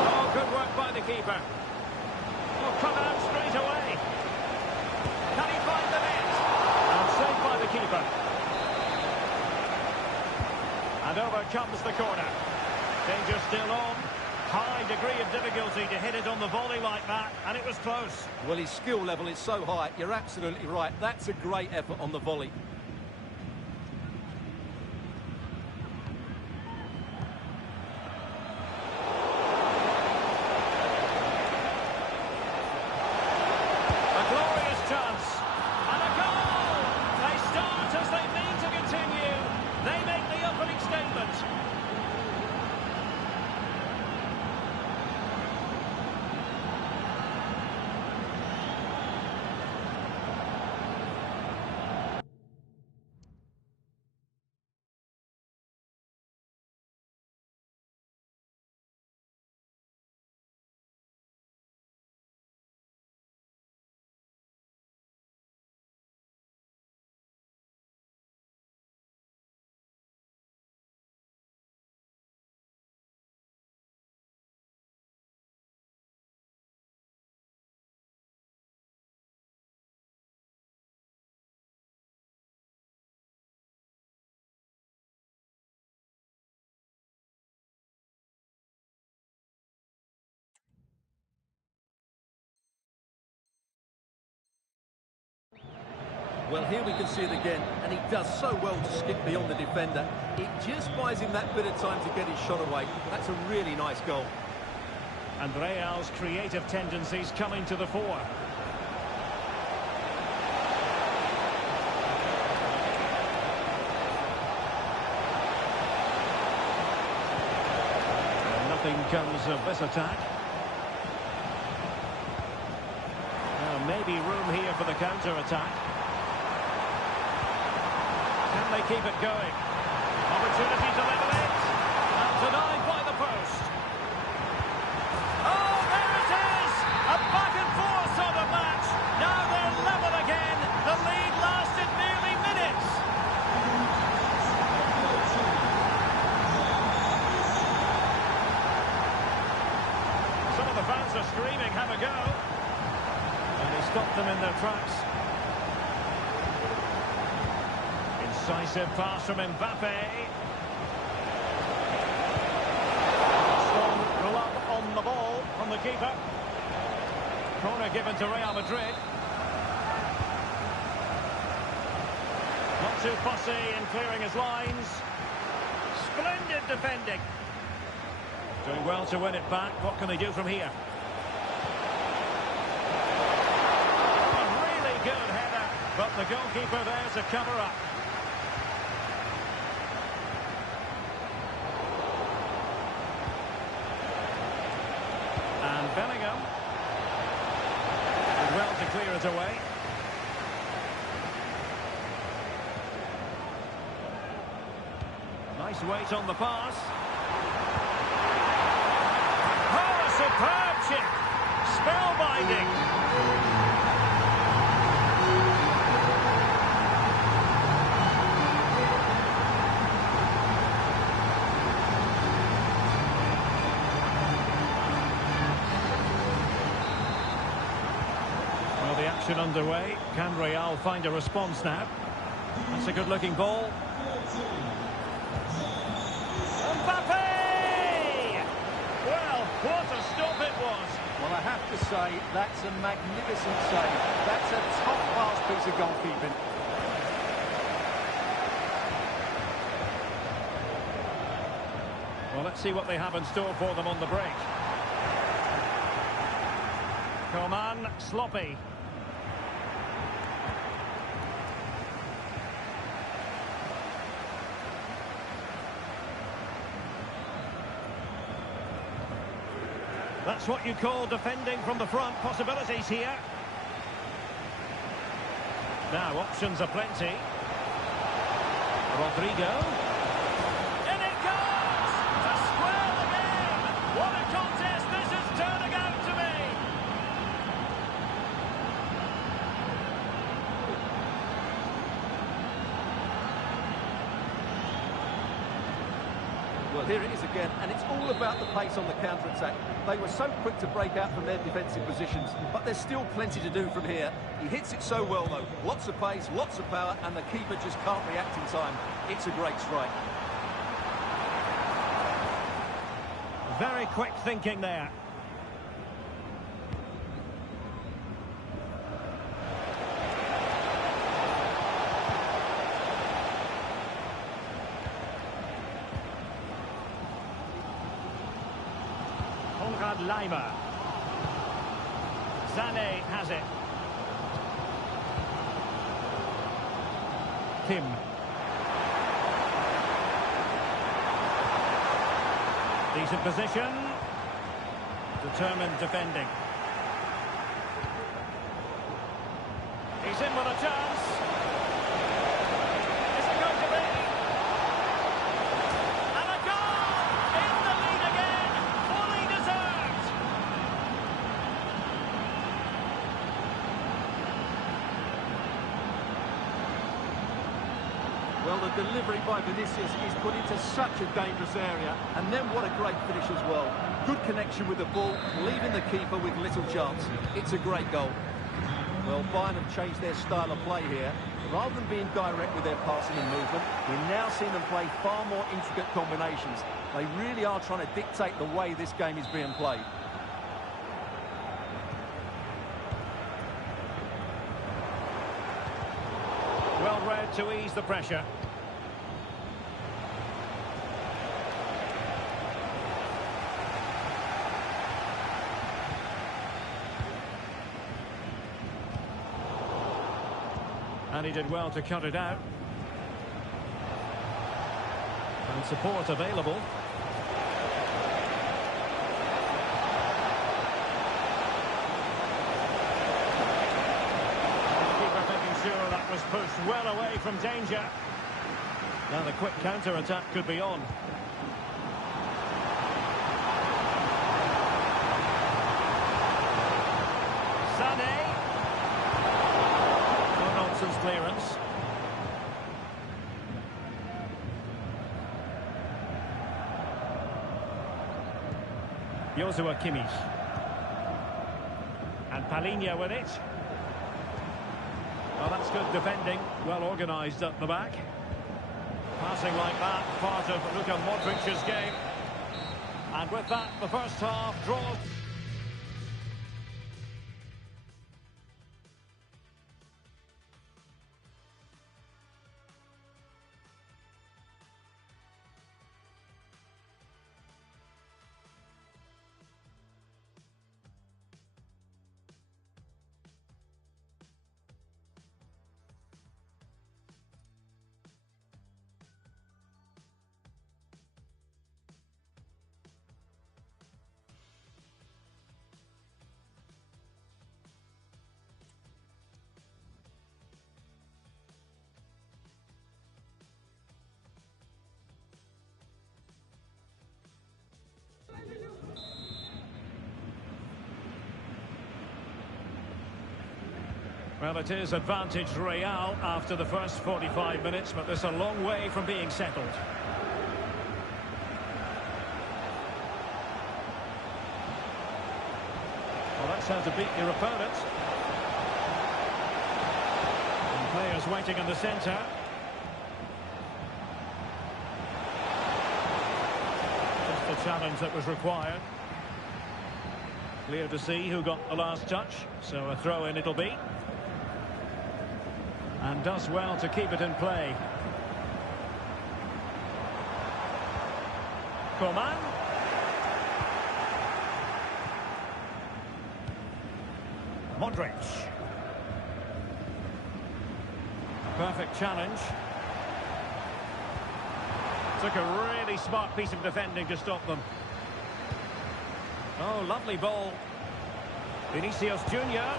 Oh, good work by the keeper. Oh, come out straight away. Can he find the net? And saved by the keeper. And over comes the corner. Danger still on. High degree of difficulty to hit it on the volley like that, and it was close. Well, his skill level is so high, you're absolutely right. That's a great effort on the volley. A glorious chance. And a goal! They start as they mean to continue. They make the opening statement. Well, here we can see it again, and he does so well to skip beyond the defender. It just buys him that bit of time to get his shot away. That's a really nice goal. And Real's creative tendencies coming to the fore. And nothing comes of this attack. Maybe room here for the counter-attack. Can they keep it going? Opportunity to level it. And denied by the post. Oh, there it is! A back-and-forth sort of match. Now they're level again. The lead lasted nearly minutes. Some of the fans are screaming, have a go. And he stopped them in their tracks. Incisive pass from Mbappe. Strong glove on the ball from the keeper. Corner given to Real Madrid. Not too fussy in clearing his lines. Splendid defending. Doing well to win it back. What can they do from here? A really good header, but the goalkeeper there to cover up. And Bellingham did well to clear it away. Nice weight on the pass. Oh, a superb chip. Spellbinding. Well, the action underway. Can Real find a response now? That's a good-looking ball. Mbappe! Well, what a stop it was. Well, I have to say, that's a magnificent save. That's a top-class piece of goalkeeping. Well, let's see what they have in store for them on the break. Coman, sloppy. That's what you call defending from the front. Possibilities here. Now, options are plenty. Rodrigo. In it goes! To square the game! What a contest this is turning out to be! Well, here it is again, and it's all about the pace on the counter-attack. They were so quick to break out from their defensive positions, but there's still plenty to do from here. He hits it so well, though. Lots of pace, lots of power, and the keeper just can't react in time. It's a great strike. Very quick thinking there. Leimer. Sané has it. Kim. Decent position. Determined defending. He's in with a chance. Is it going to be? And a goal! In the lead again. Fully deserved. Well, the delivery by Vinicius is put into such a dangerous area, and then what a great finish as well. Good connection with the ball, leaving the keeper with little chance. It's a great goal. Well, Bayern have changed their style of play here. Rather than being direct with their passing and movement, we're now seeing them play far more intricate combinations. They really are trying to dictate the way this game is being played. Well read to ease the pressure. And he did well to cut it out. And support available. Sure, that was pushed well away from danger. Now the quick counter-attack could be on. Sané. No-nonsense clearance. Joshua Kimmich. And Palinha with it. Well, that's good defending, well organised at the back. Passing like that, part of Luka Modric's game. And with that, the first half draws. Well, it is advantage Real after the first 45 minutes, but there's a long way from being settled. Well, that's how to beat your opponent. And players waiting in the centre. Just the challenge that was required. Clear to see who got the last touch, so a throw-in it'll be. And does well to keep it in play. Coman. Modric. Perfect challenge. Took a really smart piece of defending to stop them. Oh, lovely ball. Vinicius Junior.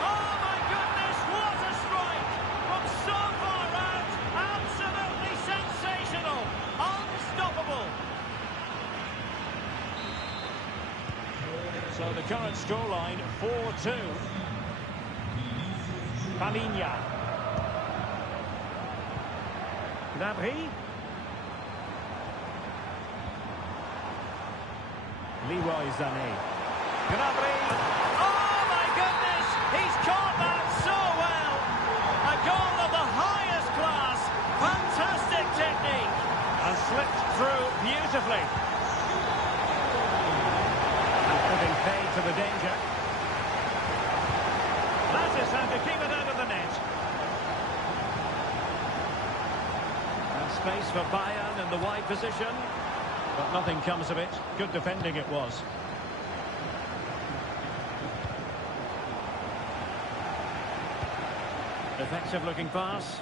Oh my goodness, what a strike! From so far out, absolutely sensational, unstoppable. So the current scoreline, 4-2. Palinha. Gnabry. Leroy Sané. Gnabry. Oh my goodness! He's caught that so well! A goal of the highest class. Fantastic technique. And slipped through beautifully. And putting paid to the danger. That is how to keep it out of the net. And space for Bayern in the wide position. But nothing comes of it. Good defending it was. Effective looking pass.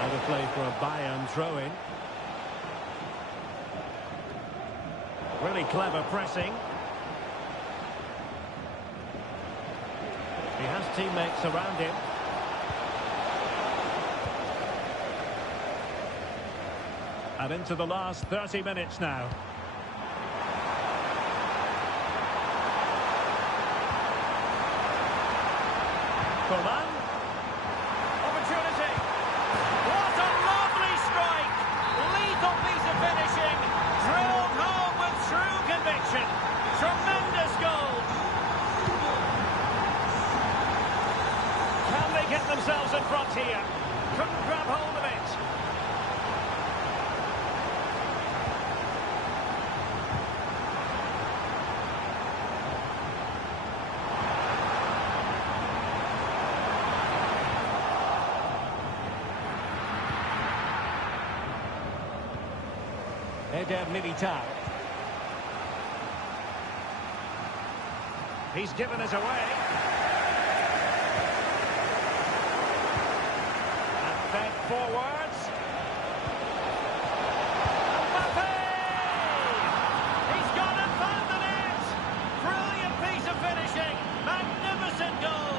Out of play for a Bayern throw-in. Really clever pressing. He has teammates around him. And into the last 30 minutes now. Coman. Opportunity. What a lovely strike. Lethal piece of finishing. Drilled home with true conviction. Tremendous goal. Can they get themselves in front here? Couldn't grab hold of it. Eder Militao. He's given us away. And fed forwards. Mbappe! He's gone and found the net! Brilliant piece of finishing. Magnificent goal.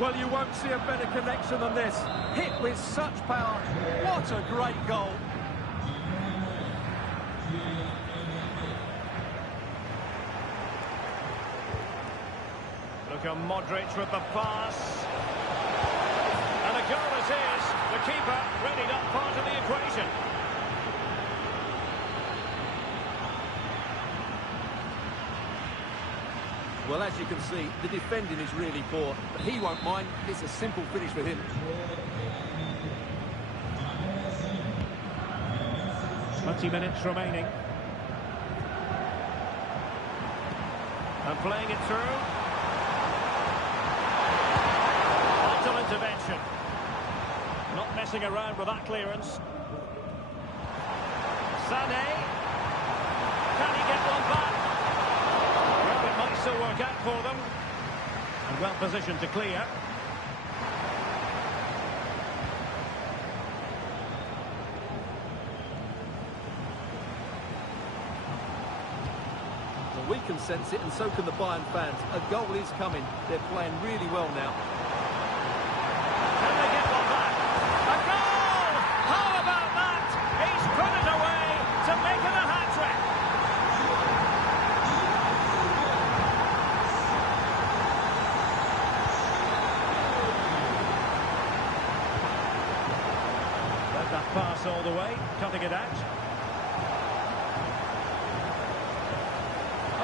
Well, you won't see a better connection than this. Hit with such power. What a great goal. Look at Modric with the pass. And a goal it is. The keeper readied up part of the equation. Well, as you can see, the defending is really poor, but he won't mind. It's a simple finish for him. 20 minutes remaining. And playing it through. Vital intervention. Not messing around with that clearance. Sané. Can he get one back? Well, it might still work out for them. And well positioned to clear. Well, we can sense it, and so can the Bayern fans. A goal is coming. They're playing really well now. Can they get one back? A goal! How about that? He's put it away to make it a hat-trick. Let that pass all the way, cutting it out.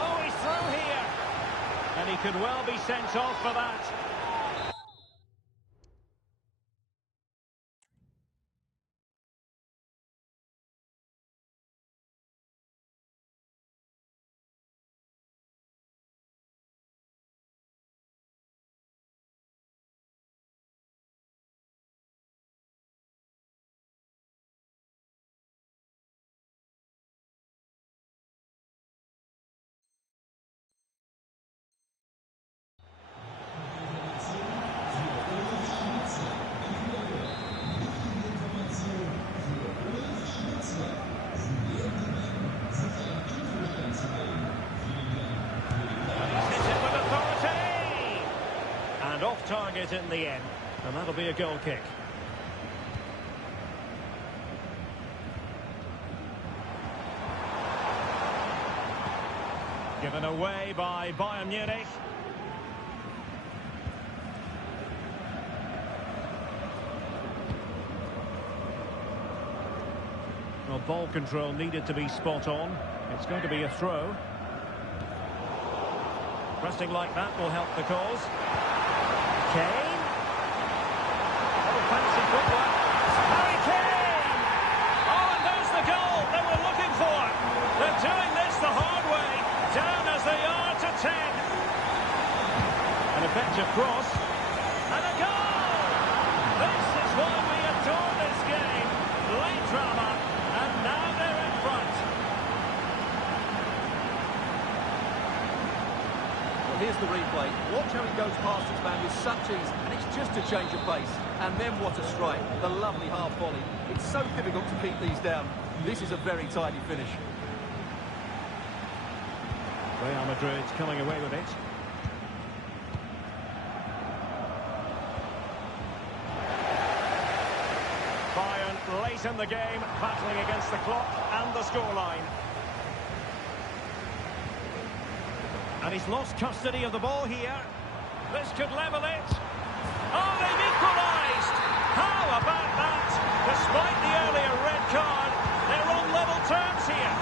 Oh, he's through here. And he could well be sent off for that. target in the end. And that'll be a goal kick. Given away by Bayern Munich. Well, ball control needed to be spot on. It's going to be a throw. Pressing like that will help the cause. Kane. Oh, fancy footwork. Harry Kane! Oh, and there's the goal they were looking for. They're doing this the hard way. Down as they are to 10. An effective cross. And a goal! This is why we adore this game. Late drama. And now they're in front. Well, here's the replay. Watch how he goes past his man with such ease, and it's just a change of pace. And then what a strike. The lovely half volley. It's so difficult to keep these down. This is a very tidy finish. Real Madrid coming away with it. Bayern late in the game, battling against the clock and the scoreline. And he's lost custody of the ball here. This could level it. Oh, they've equalised! How about that? Despite the earlier red card, they're on level terms here.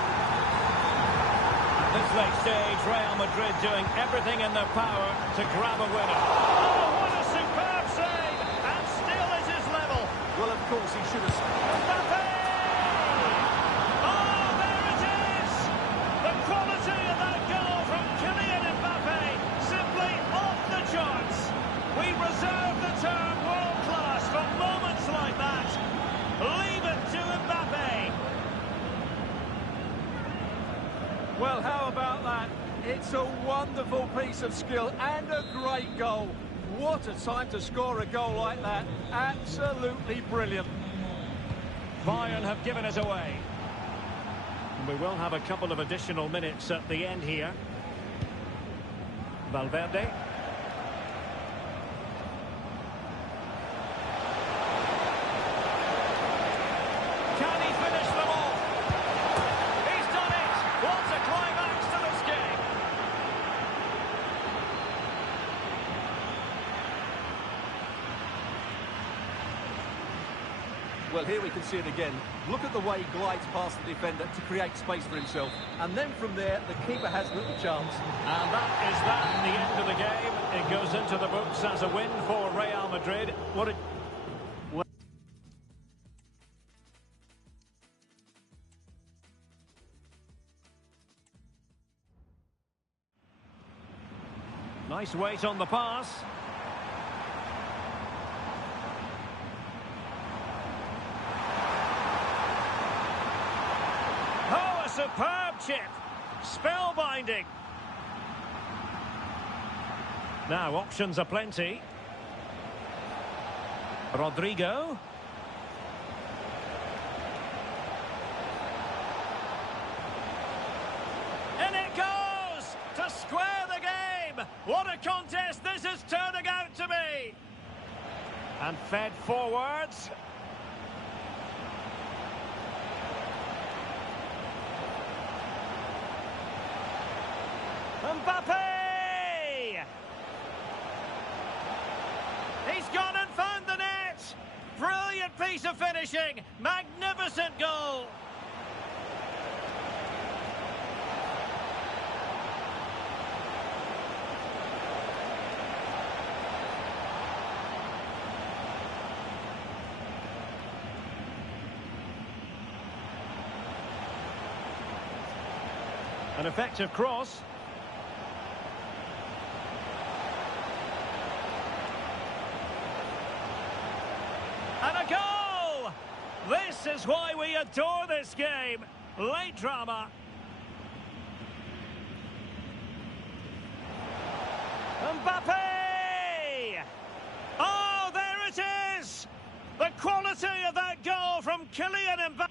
At this late stage, Real Madrid doing everything in their power to grab a winner. Oh, what a superb save! And still it is level. Well, of course, he should have... Mbappe! Oh, there it is! The quality of that goal from Kylian Mbappe, simply off the charts. We reserve the term world-class for moments like that. Leave it to Mbappe. Well, how about that? It's a wonderful piece of skill and a great goal. What a time to score a goal like that. Absolutely brilliant. Bayern have given us away. And we will have a couple of additional minutes at the end here. Valverde. Can he finish them off? He's done it! What a climax to this game! Well, here we can see it again. Look at the way he glides past the defender to create space for himself. And then from there, the keeper has little chance. And that is that, the end of the game. It goes into the books as a win for Real Madrid. What a... Nice weight on the pass. Oh, a superb chip. Spellbinding. Now, options are plenty. Rodrigo. And it goes to square the game. What a contest this is turning out to be. And fed forwards. Mbappe! He's gone and found the net! Brilliant piece of finishing! Magnificent goal! An effective cross. And a goal! This is why we adore this game. Late drama. Mbappe! Oh, there it is! The quality of that goal from Kylian Mbappe.